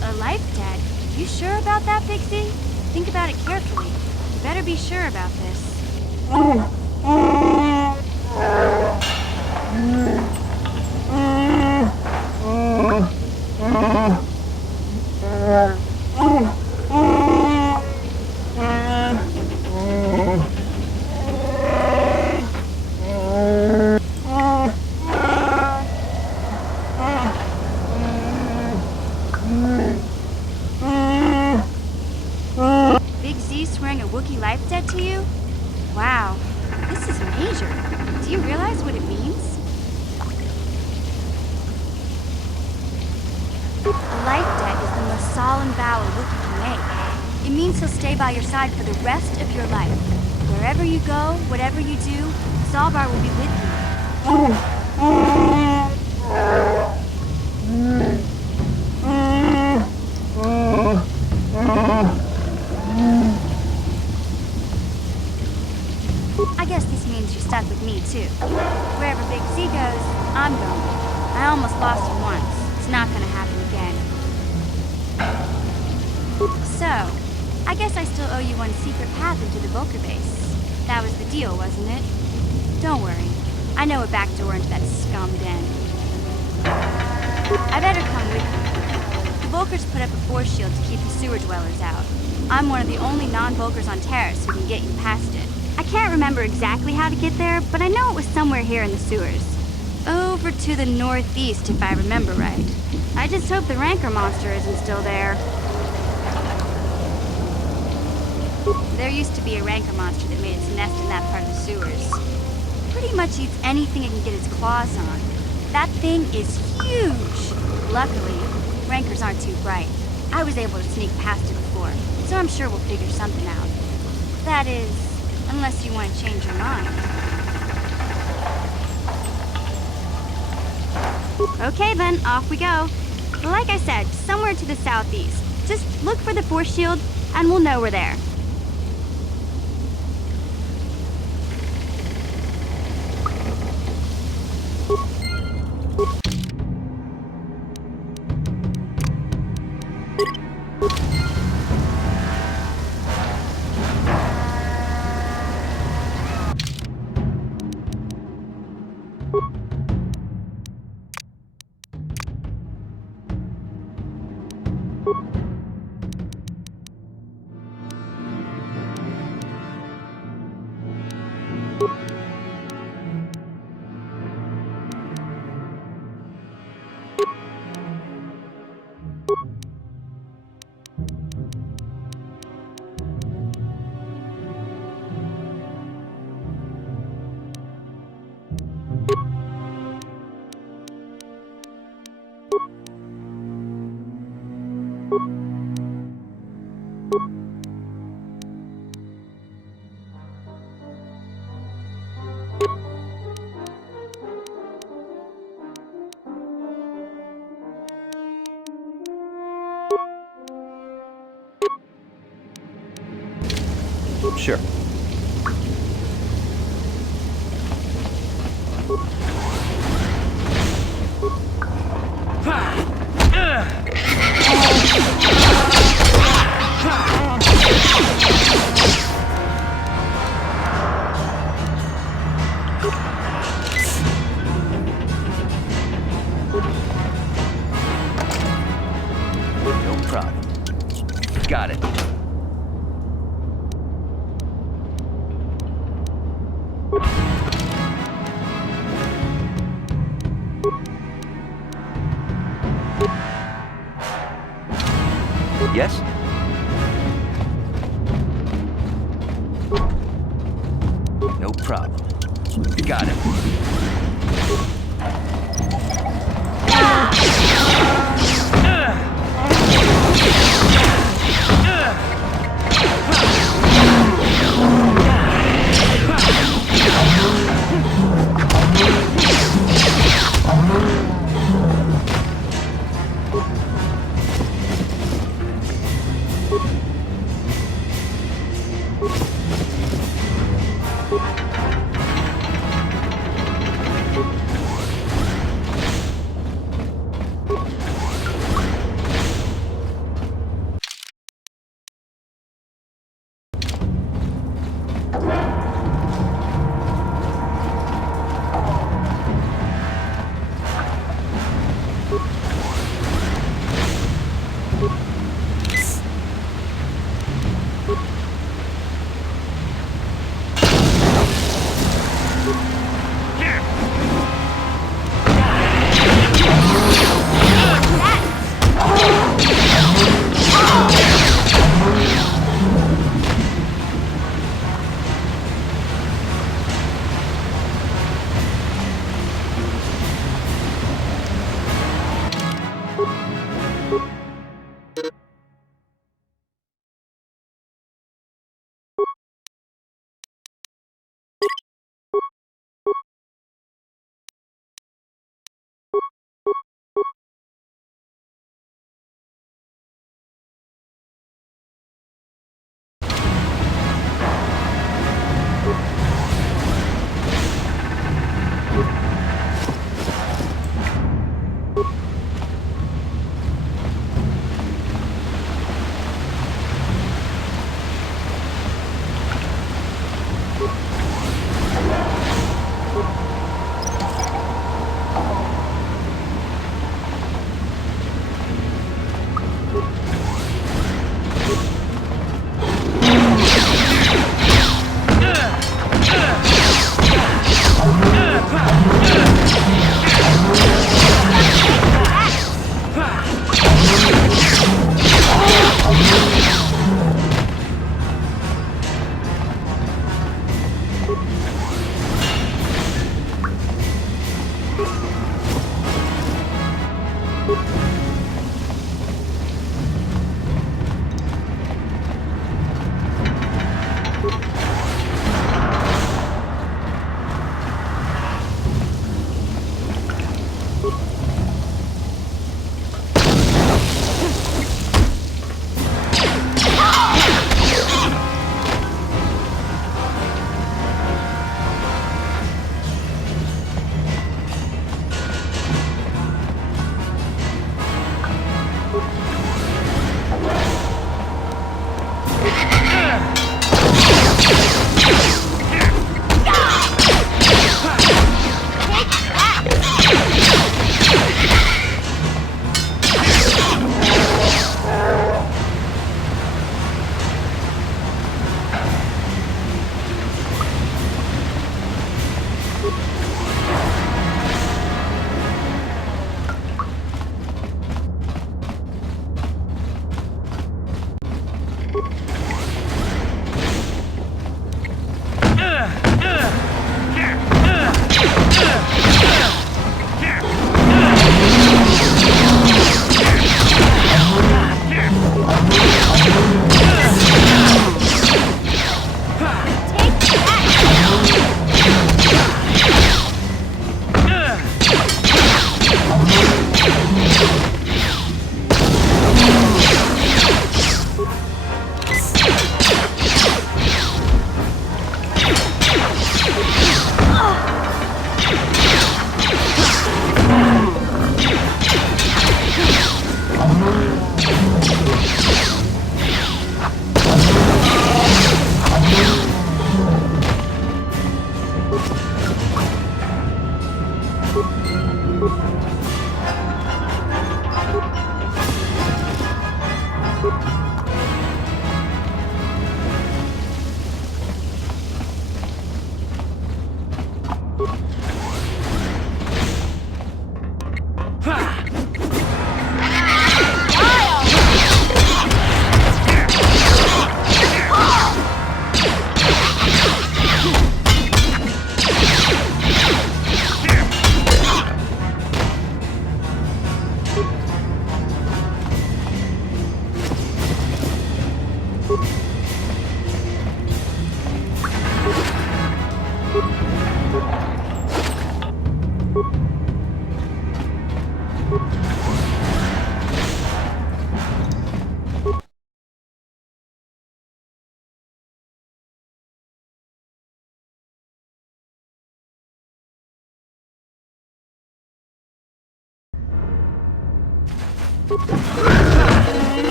A life debt? You sure about that, Big Z? Think about it carefully. You better be sure about this. Big Z swearing a Wookiee life debt to you? Wow, this is major. Do you realize what it means? A life debt is the most solemn vow a Wookiee can make. It means he'll stay by your side for the rest of your life. Wherever you go, whatever you do, Zalbar will be with you. I guess this means you're stuck with me, too. Wherever Big Z goes, I'm going. I almost lost him once. It's not gonna happen again. So, I guess I still owe you one secret path into the Volker base. That was the deal, wasn't it? Don't worry. I know a back door into that scum den. I better come with you. The Volkers put up a force shield to keep the sewer dwellers out. I'm one of the only non-Volkers on TARIS who can get you past it. I can't remember exactly how to get there, but I know it was somewhere here in the sewers. Over to the northeast, if I remember right. I just hope the Rancor monster isn't still there. There used to be a Rancor monster that made its nest in that part of the sewers. Pretty much eats anything it can get its claws on. That thing is huge! Luckily, Rancors aren't too bright. I was able to sneak past it before, so I'm sure we'll figure something out. That is, unless you want to change your mind. Okay then, off we go. Like I said, somewhere to the southeast. Just look for the force shield, and we'll know we're there. Sure. No problem. Got it. Yes? No problem. Got it.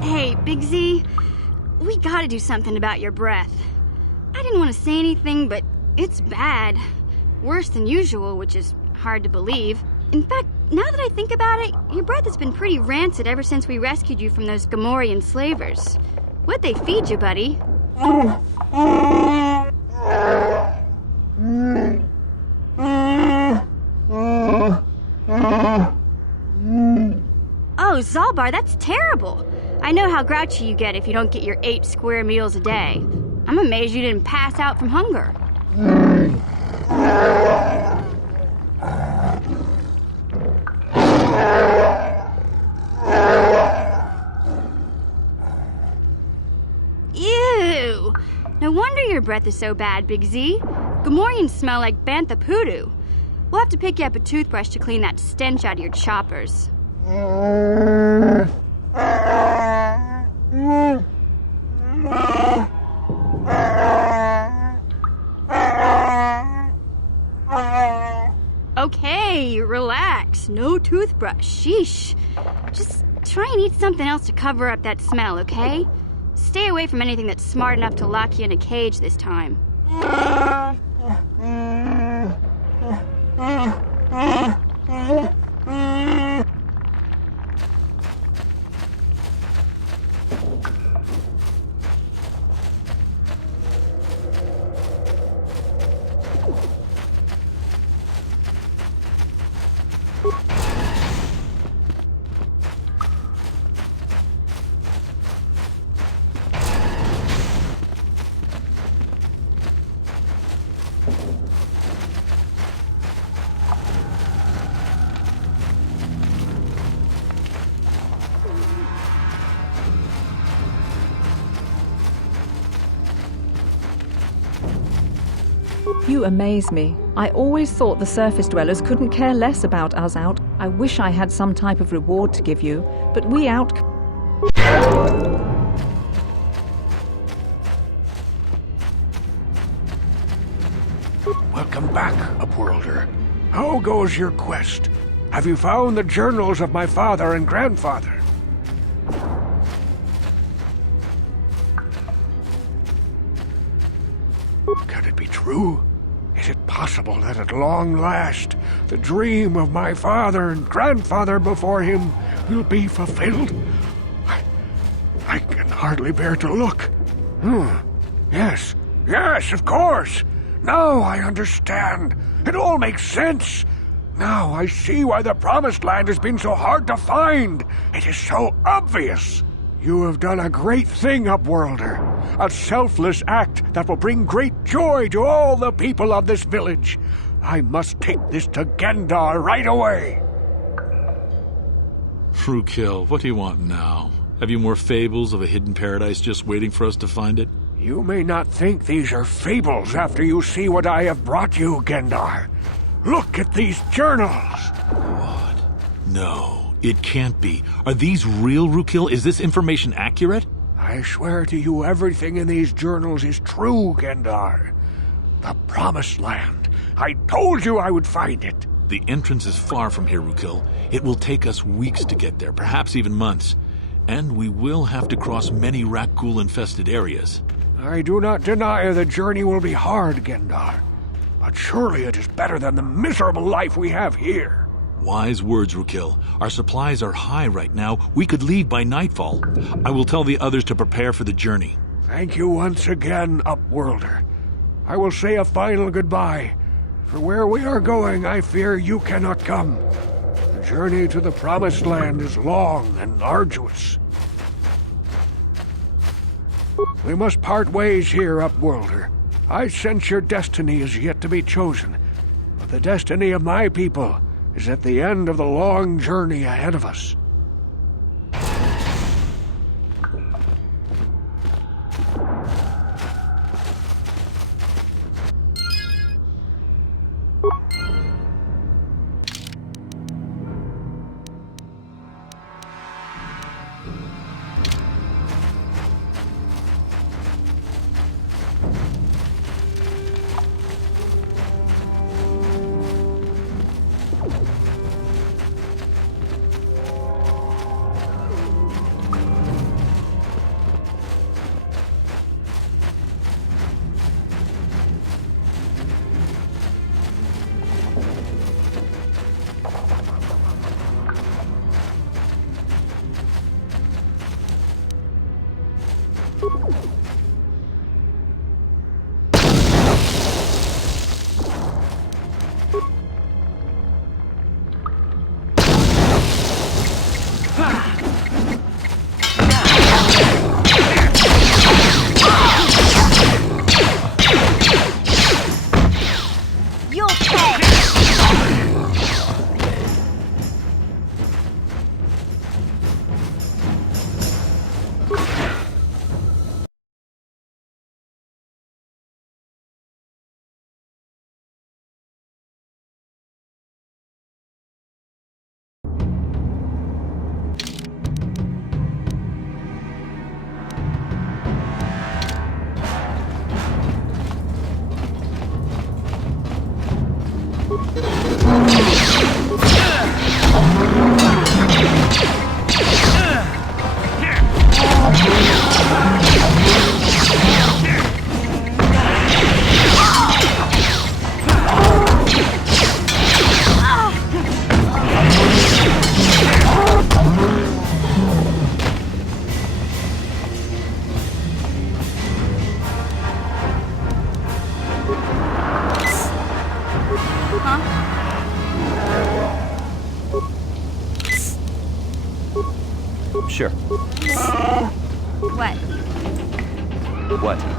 Hey, Big Z, we gotta do something about your breath. I didn't want to say anything, but it's bad. Worse than usual, which is hard to believe. In fact, now that I think about it, your breath has been pretty rancid ever since we rescued you from those Gamorrean slavers. What'd they feed you, buddy? Oh, Zalbar, that's terrible. I know how grouchy you get if you don't get your 8 square meals a day. I'm amazed you didn't pass out from hunger. Ew! No wonder your breath is so bad, Big Z. Gamorreans smell like bantha poodoo. We'll have to pick you up a toothbrush to clean that stench out of your choppers. Okay, relax. No toothbrush. Sheesh. Just try and eat something else to cover up that smell, okay? Stay away from anything that's smart enough to lock you in a cage this time. You amaze me. I always thought the surface dwellers couldn't care less about us out. I wish I had some type of reward to give you, but we out... Welcome back, Upworlder. How goes your quest? Have you found the journals of my father and grandfather? Can it be true? Is it possible that at long last, the dream of my father and grandfather before him will be fulfilled? I can hardly bear to look. Yes, of course. Now I understand. It all makes sense. Now I see why the Promised Land has been so hard to find. It is so obvious. You have done a great thing, Upworlder. A selfless act that will bring great joy to all the people of this village. I must take this to Gendar right away. Rukiel, what do you want now? Have you more fables of a hidden paradise just waiting for us to find it? You may not think these are fables after you see what I have brought you, Gendar. Look at these journals. What? No, it can't be. Are these real, Rukiel? Is this information accurate? I swear to you everything in these journals is true, Gendar. The Promised Land. I told you I would find it. The entrance is far from here, Rukiel. It will take us weeks to get there, perhaps even months. And we will have to cross many Rakghoul-infested areas. I do not deny the journey will be hard, Gendar. But surely it is better than the miserable life we have here. Wise words, Rukiel. Our supplies are high right now. We could leave by nightfall. I will tell the others to prepare for the journey. Thank you once again, Upworlder. I will say a final goodbye. For where we are going, I fear you cannot come. The journey to the Promised Land is long and arduous. We must part ways here, Upworlder. I sense your destiny is yet to be chosen. But the destiny of my people is at the end of the long journey ahead of us. Sure. What? What?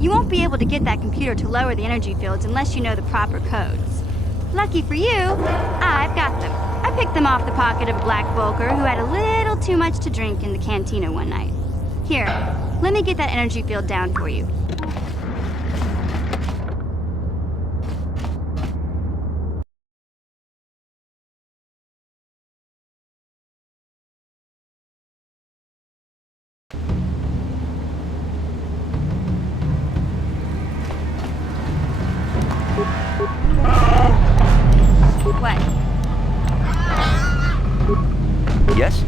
You won't be able to get that computer to lower the energy fields unless you know the proper codes. Lucky for you, I've got them. I picked them off the pocket of a black Volker who had a little too much to drink in the cantina one night. Here, let me get that energy field down for you. What? Yes?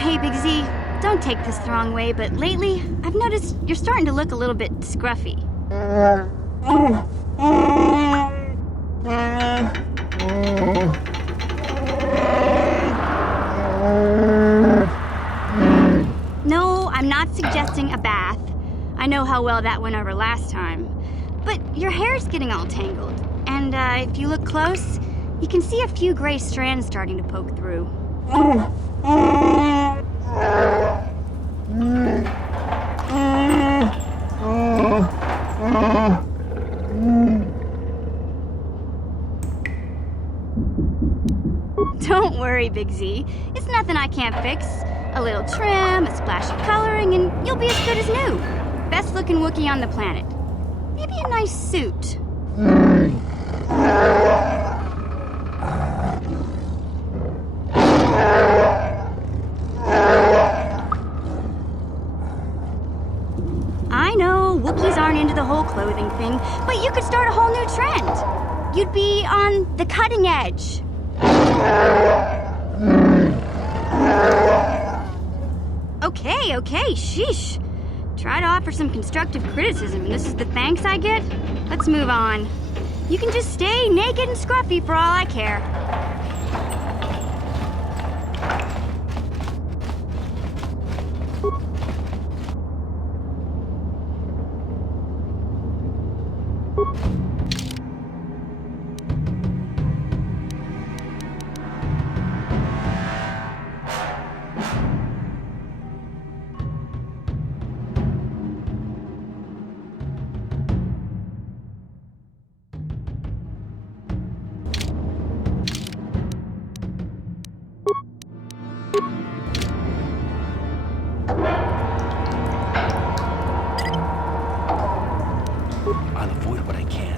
Hey, Big Z, don't take this the wrong way, but lately, I've noticed you're starting to look a little bit scruffy. No, I'm not suggesting a bath. I know how well that went over last time. But your hair's getting all tangled. And if you look close, you can see a few gray strands starting to poke through. Don't worry, Big Z. It's nothing I can't fix. A little trim, a splash of coloring, and you'll be as good as new. Best looking Wookiee on the planet. Maybe a nice suit. I know, Wookiees aren't into the whole clothing thing, but you could start a whole new trend. You'd be on the cutting edge. Okay, sheesh. Try to offer some constructive criticism, and this is the thanks I get? Let's move on. You can just stay naked and scruffy for all I care. I'll avoid what I can.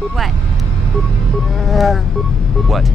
What? What?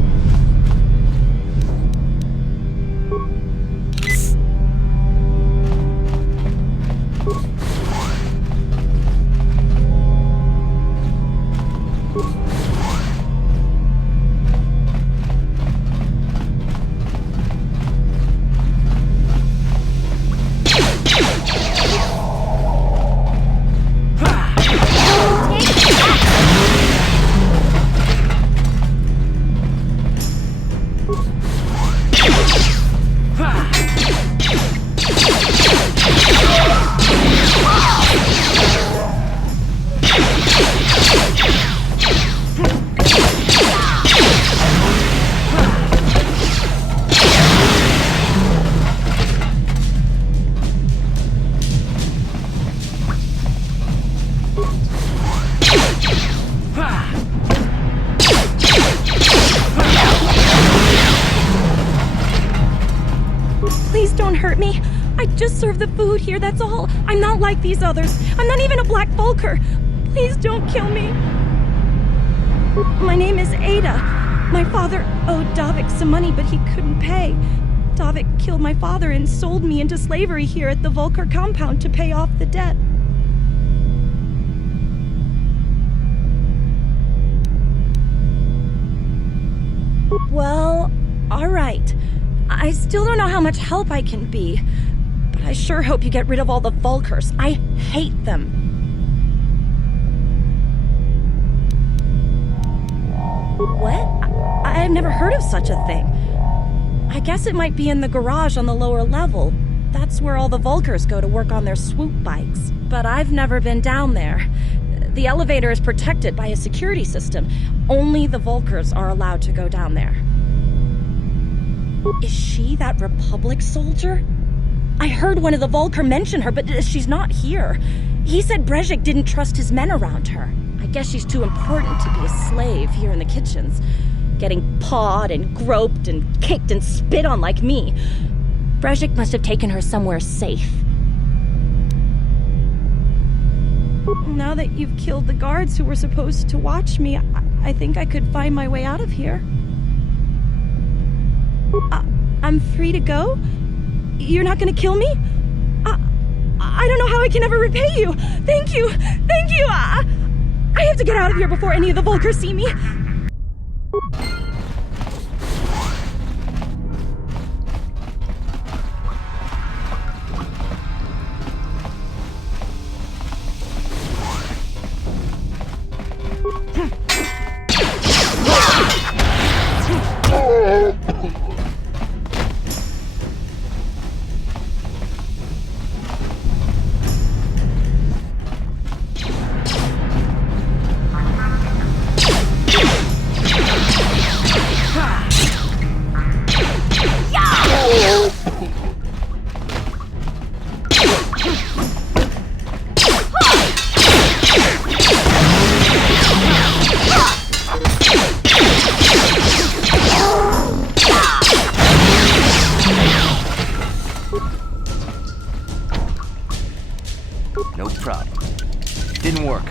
Please don't hurt me. I just serve the food here, that's all. I'm not like these others. I'm not even a Black Vulker. Please don't kill me. My name is Ada. My father owed Davik some money, but he couldn't pay. Davik killed my father and sold me into slavery here at the Vulker compound to pay off the debt. Well, all right. I still don't know how much help I can be, but I sure hope you get rid of all the Vulkers. I hate them. What? I've never heard of such a thing. I guess it might be in the garage on the lower level. That's where all the Vulkers go to work on their swoop bikes. But I've never been down there. The elevator is protected by a security system. Only the Vulkers are allowed to go down there. Is she that Republic soldier? I heard one of the Vulker mention her, but she's not here. He said Brezhik didn't trust his men around her. I guess she's too important to be a slave here in the kitchens, getting pawed and groped and kicked and spit on like me. Brezhik must have taken her somewhere safe. Now that you've killed the guards who were supposed to watch me, I think I could find my way out of here. I'm free to go? You're not gonna kill me? I don't know how I can ever repay you. Thank you. Thank you. I have to get out of here before any of the Vulkers see me. No problem. Didn't work.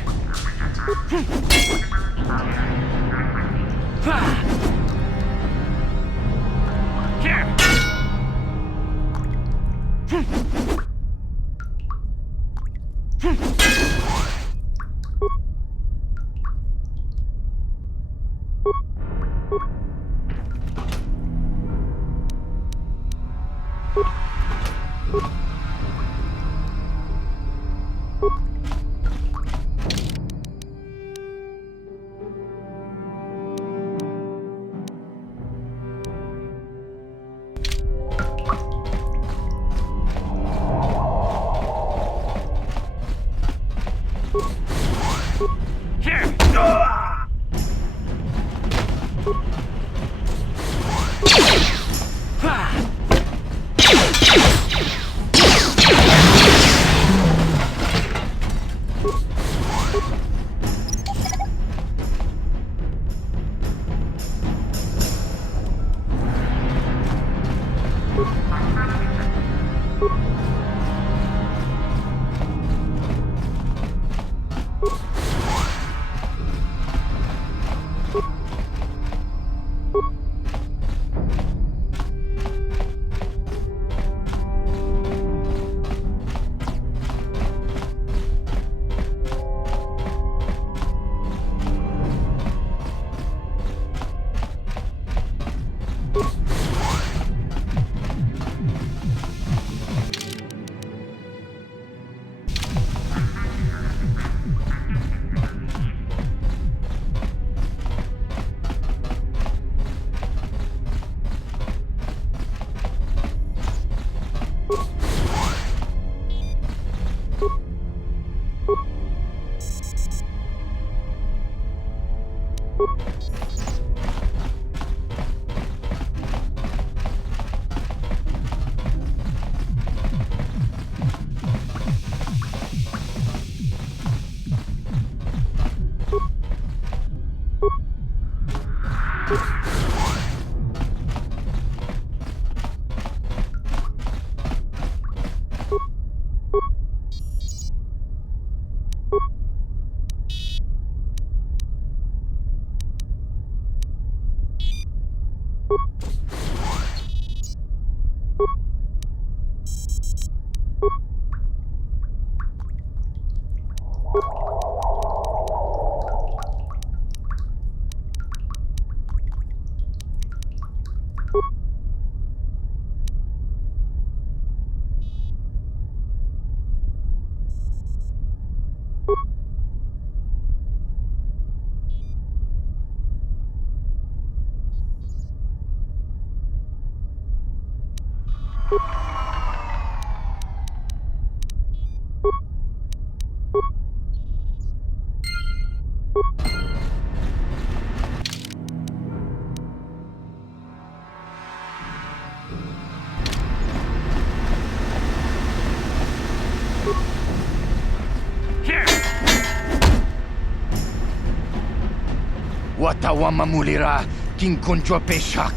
Tawama mulira, king contra peshak.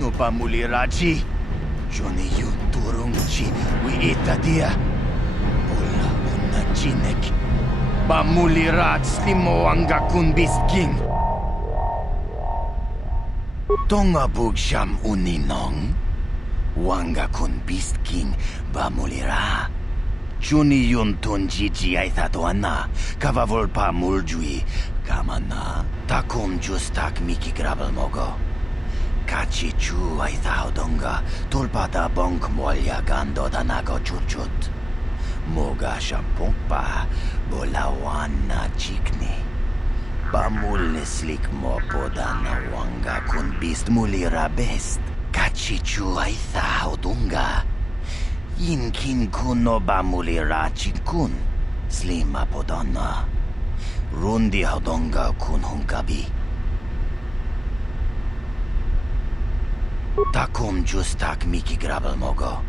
No pa mulirachi. Johnny yu turungchi, we ita dia. Bola una chinek. Ba mulirat slimo anga kun bisking. Tonga bugsham uninong. Wanga kun bisking ba mulira. Juni yun tun jiji aitha doana. Kavavol pa muljui. Kamana. Takum justak miki grabel mogo. Kachi chu aitha odonga. Tulpata bonk molya gando danago churchut. Moga shampongpa. Bolawana chikni. Bamul slik mo podana wanga kun bist mulira best. Kachi chu aitha odunga. Yinkin kuno bamulira chikun. Slima podana. Rundi hodonga kun hunkabi. Takum justak miki grabel mogo.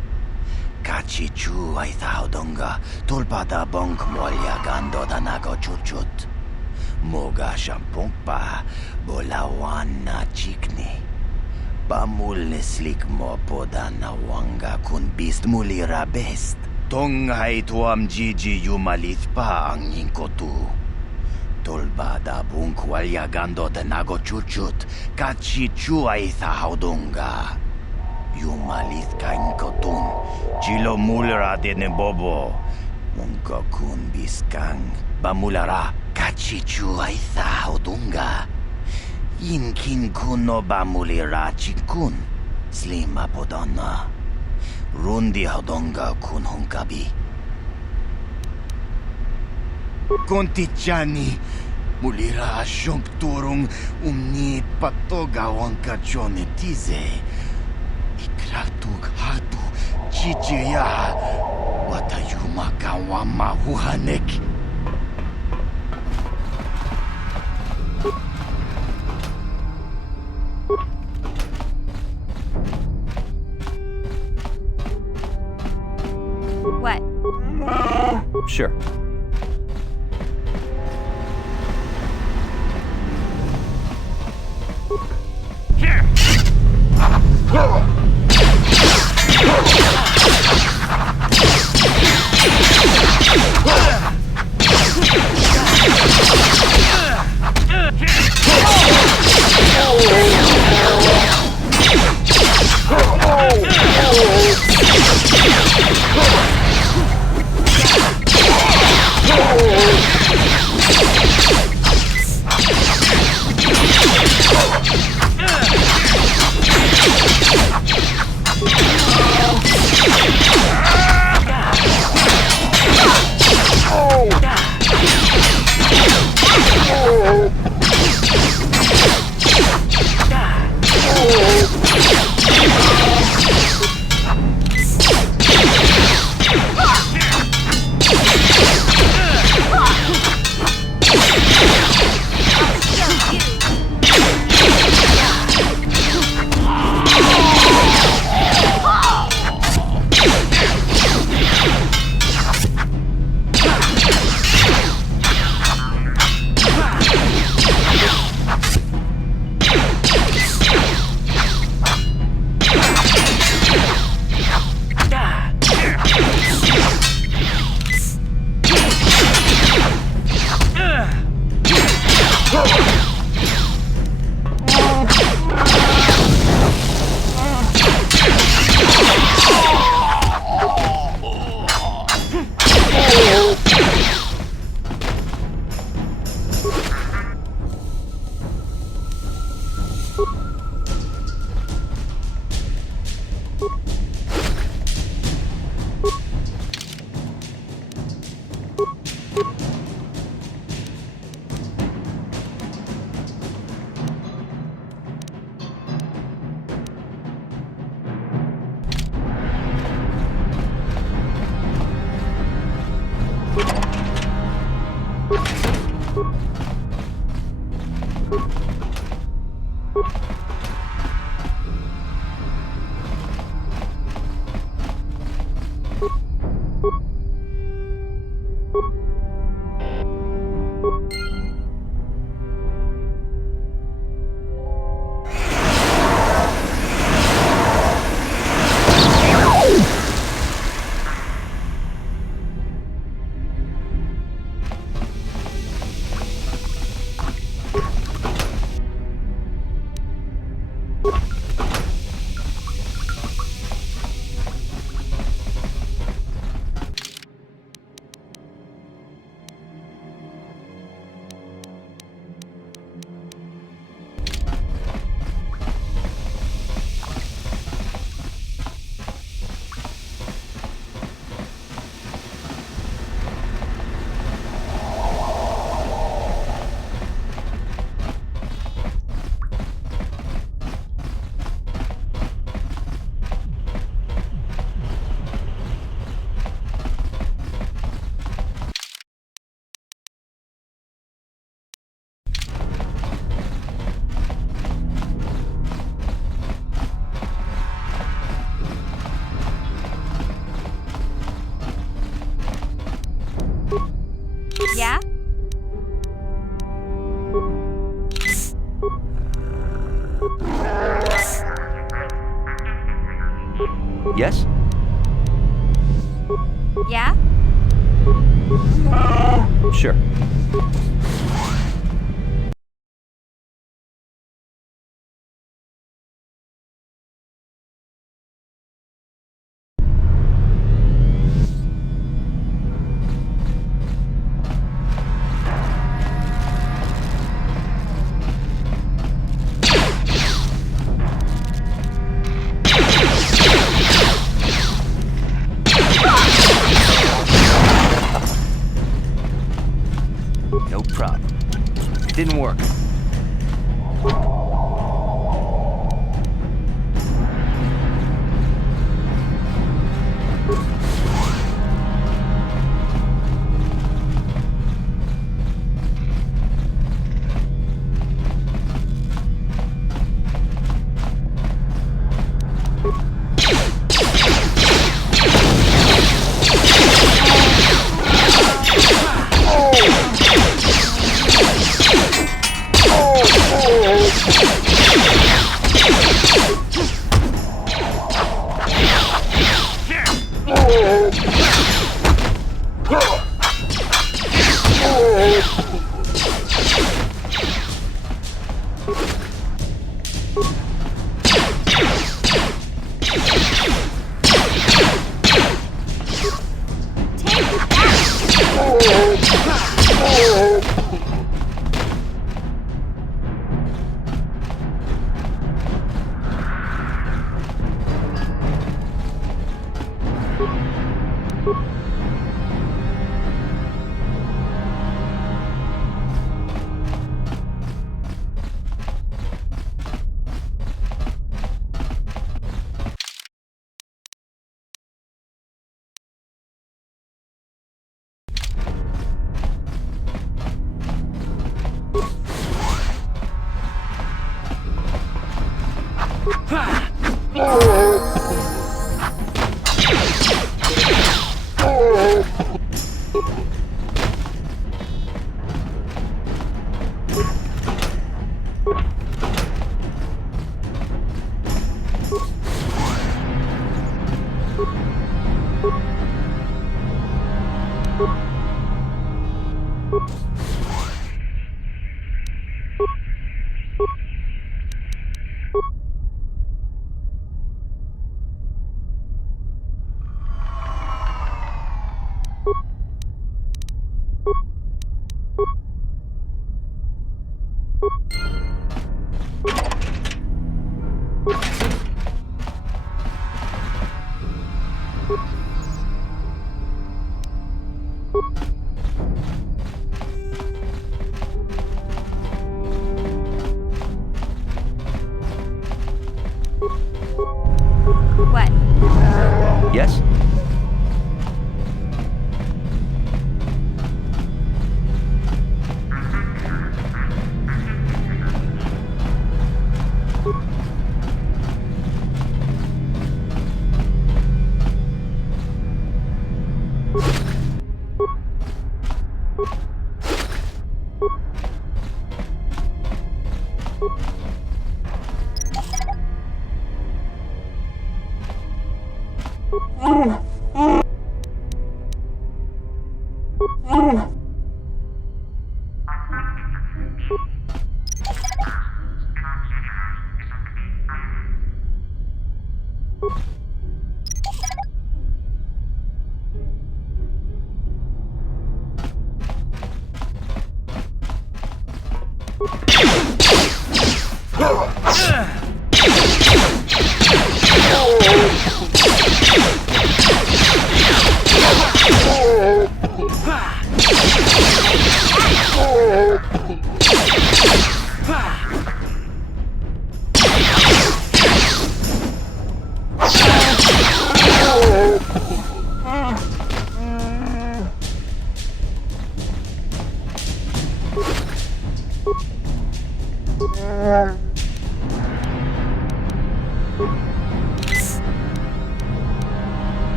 Kachi chu aitha hodonga. Tulpada bonk molya gando danago churchut. Moga shampongpa. Bolawana chikni. Bamul slik mo podana wanga kun bist mulira best. Tonghai tuam jiji yumalith pa ang yinkotu. Tolbada bunk walya gando denago chuchut. Kachi chu aitha haudunga. Yumalith ka inkotun. Chilo mulira dene bobo. Munko kun biskang. Bamulara. Kachi chu aitha haudunga. Yinkin kuno bamulira chikun. Slima podana. Rundi hodonga kun hunkabi. Kontichani. Mulira shonk turung umni patoga wanka chone tize. Ikratuk hatu chichiya. Watayuma kawama huhanek. What? Sure. Yes? Yeah? Sure. No problem. It didn't work. What? Yes?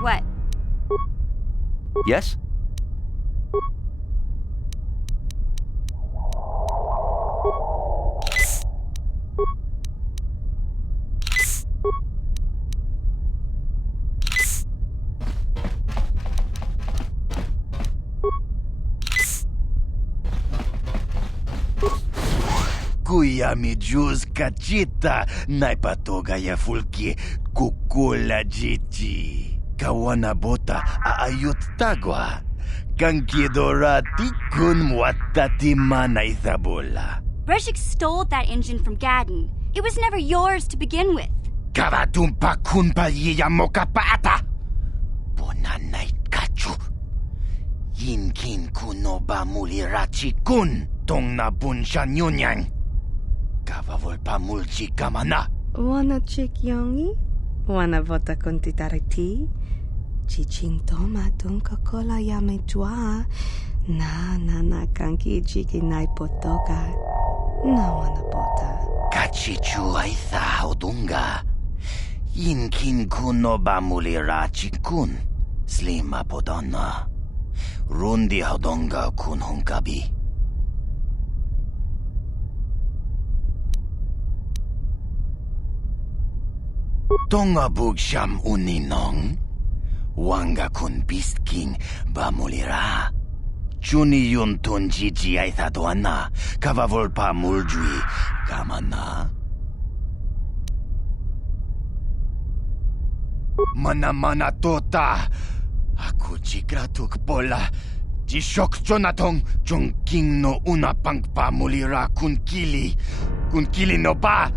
What? Yes? kuya mi juz kachita naipatoga ya fulki kukula jichi. Kawana bota aayut tagwa. Kankidora tikun muatatima na ithabola. Breshik stole that engine from Gadden. It was never yours to begin with. Kavadumpa kunpa yiyamoka paata. Bonanay kachu. Yinkin kunoba mulirachi kun. Tong na bunsha nyunyang. Kavavol mulchi kamana. Wanna chick yongi? Wanna vota kontitariti? Chichintoma tunka kola yame jua. Na kanki jiki nai potoka. Na wana bota. Kachichu aitha odunga. Yinkin kuno bamulirachi kun. Slima podonna. Rundi hodonga kun hunkabi. Tonga bugsham uninong. Wanga kun beast king bamulira. Chuni yun tunjiji aitha doana. Kavavolpa muljui. Kamana. Mana tota. Aku jigratuk bola. Jishok jonatong. Jongking no una pangpa mulira kun kili. Kun kili no ba.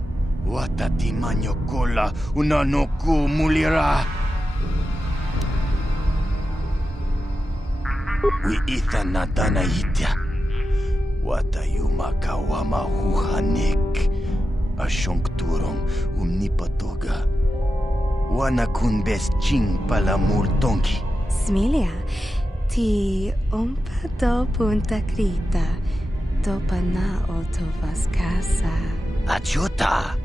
Watati manyo kola. Una no ku mulira. Wi itha nadana itya. Watayuma kawama huhanik. Ashonk turong umnipatoga. Wana kun bes ching pala multonki. Smilia, ti umpa do punta krita. Topa na otovas casa. Achuta.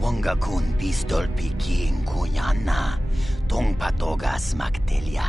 Wanga kun pistol piking kunyana. Tong patogas magtelia.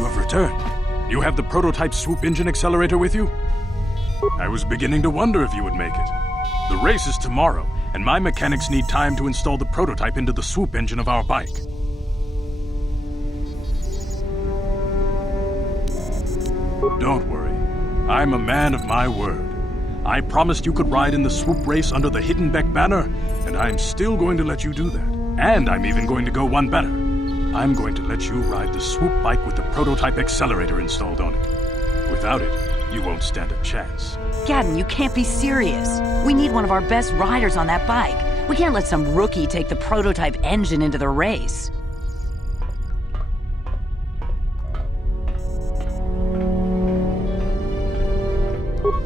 You have returned. You have the prototype swoop engine accelerator with you? I was beginning to wonder if you would make it. The race is tomorrow, and my mechanics need time to install the prototype into the swoop engine of our bike. Don't worry. I'm a man of my word. I promised you could ride in the swoop race under the Hiddenbeck banner, and I'm still going to let you do that. And I'm even going to go one better. I'm going to let you ride the swoop bike with the prototype accelerator installed on it. Without it, you won't stand a chance. Gadden, you can't be serious. We need one of our best riders on that bike. We can't let some rookie take the prototype engine into the race.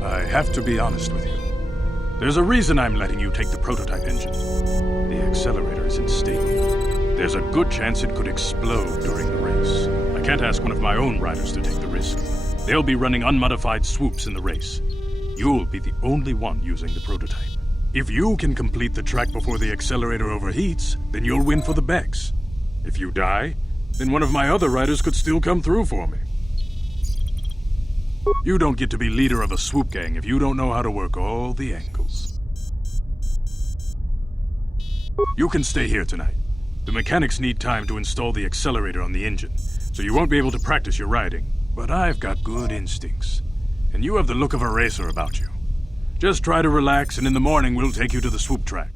I have to be honest with you. There's a reason I'm letting you take the prototype engine. The accelerator isn't stable. There's a good chance it could explode during the race. I can't ask one of my own riders to take the risk. They'll be running unmodified swoops in the race. You'll be the only one using the prototype. If you can complete the track before the accelerator overheats, then you'll win for the Becks. If you die, then one of my other riders could still come through for me. You don't get to be leader of a swoop gang if you don't know how to work all the angles. You can stay here tonight. The mechanics need time to install the accelerator on the engine, so you won't be able to practice your riding. But I've got good instincts, and you have the look of a racer about you. Just try to relax, and in the morning we'll take you to the swoop track.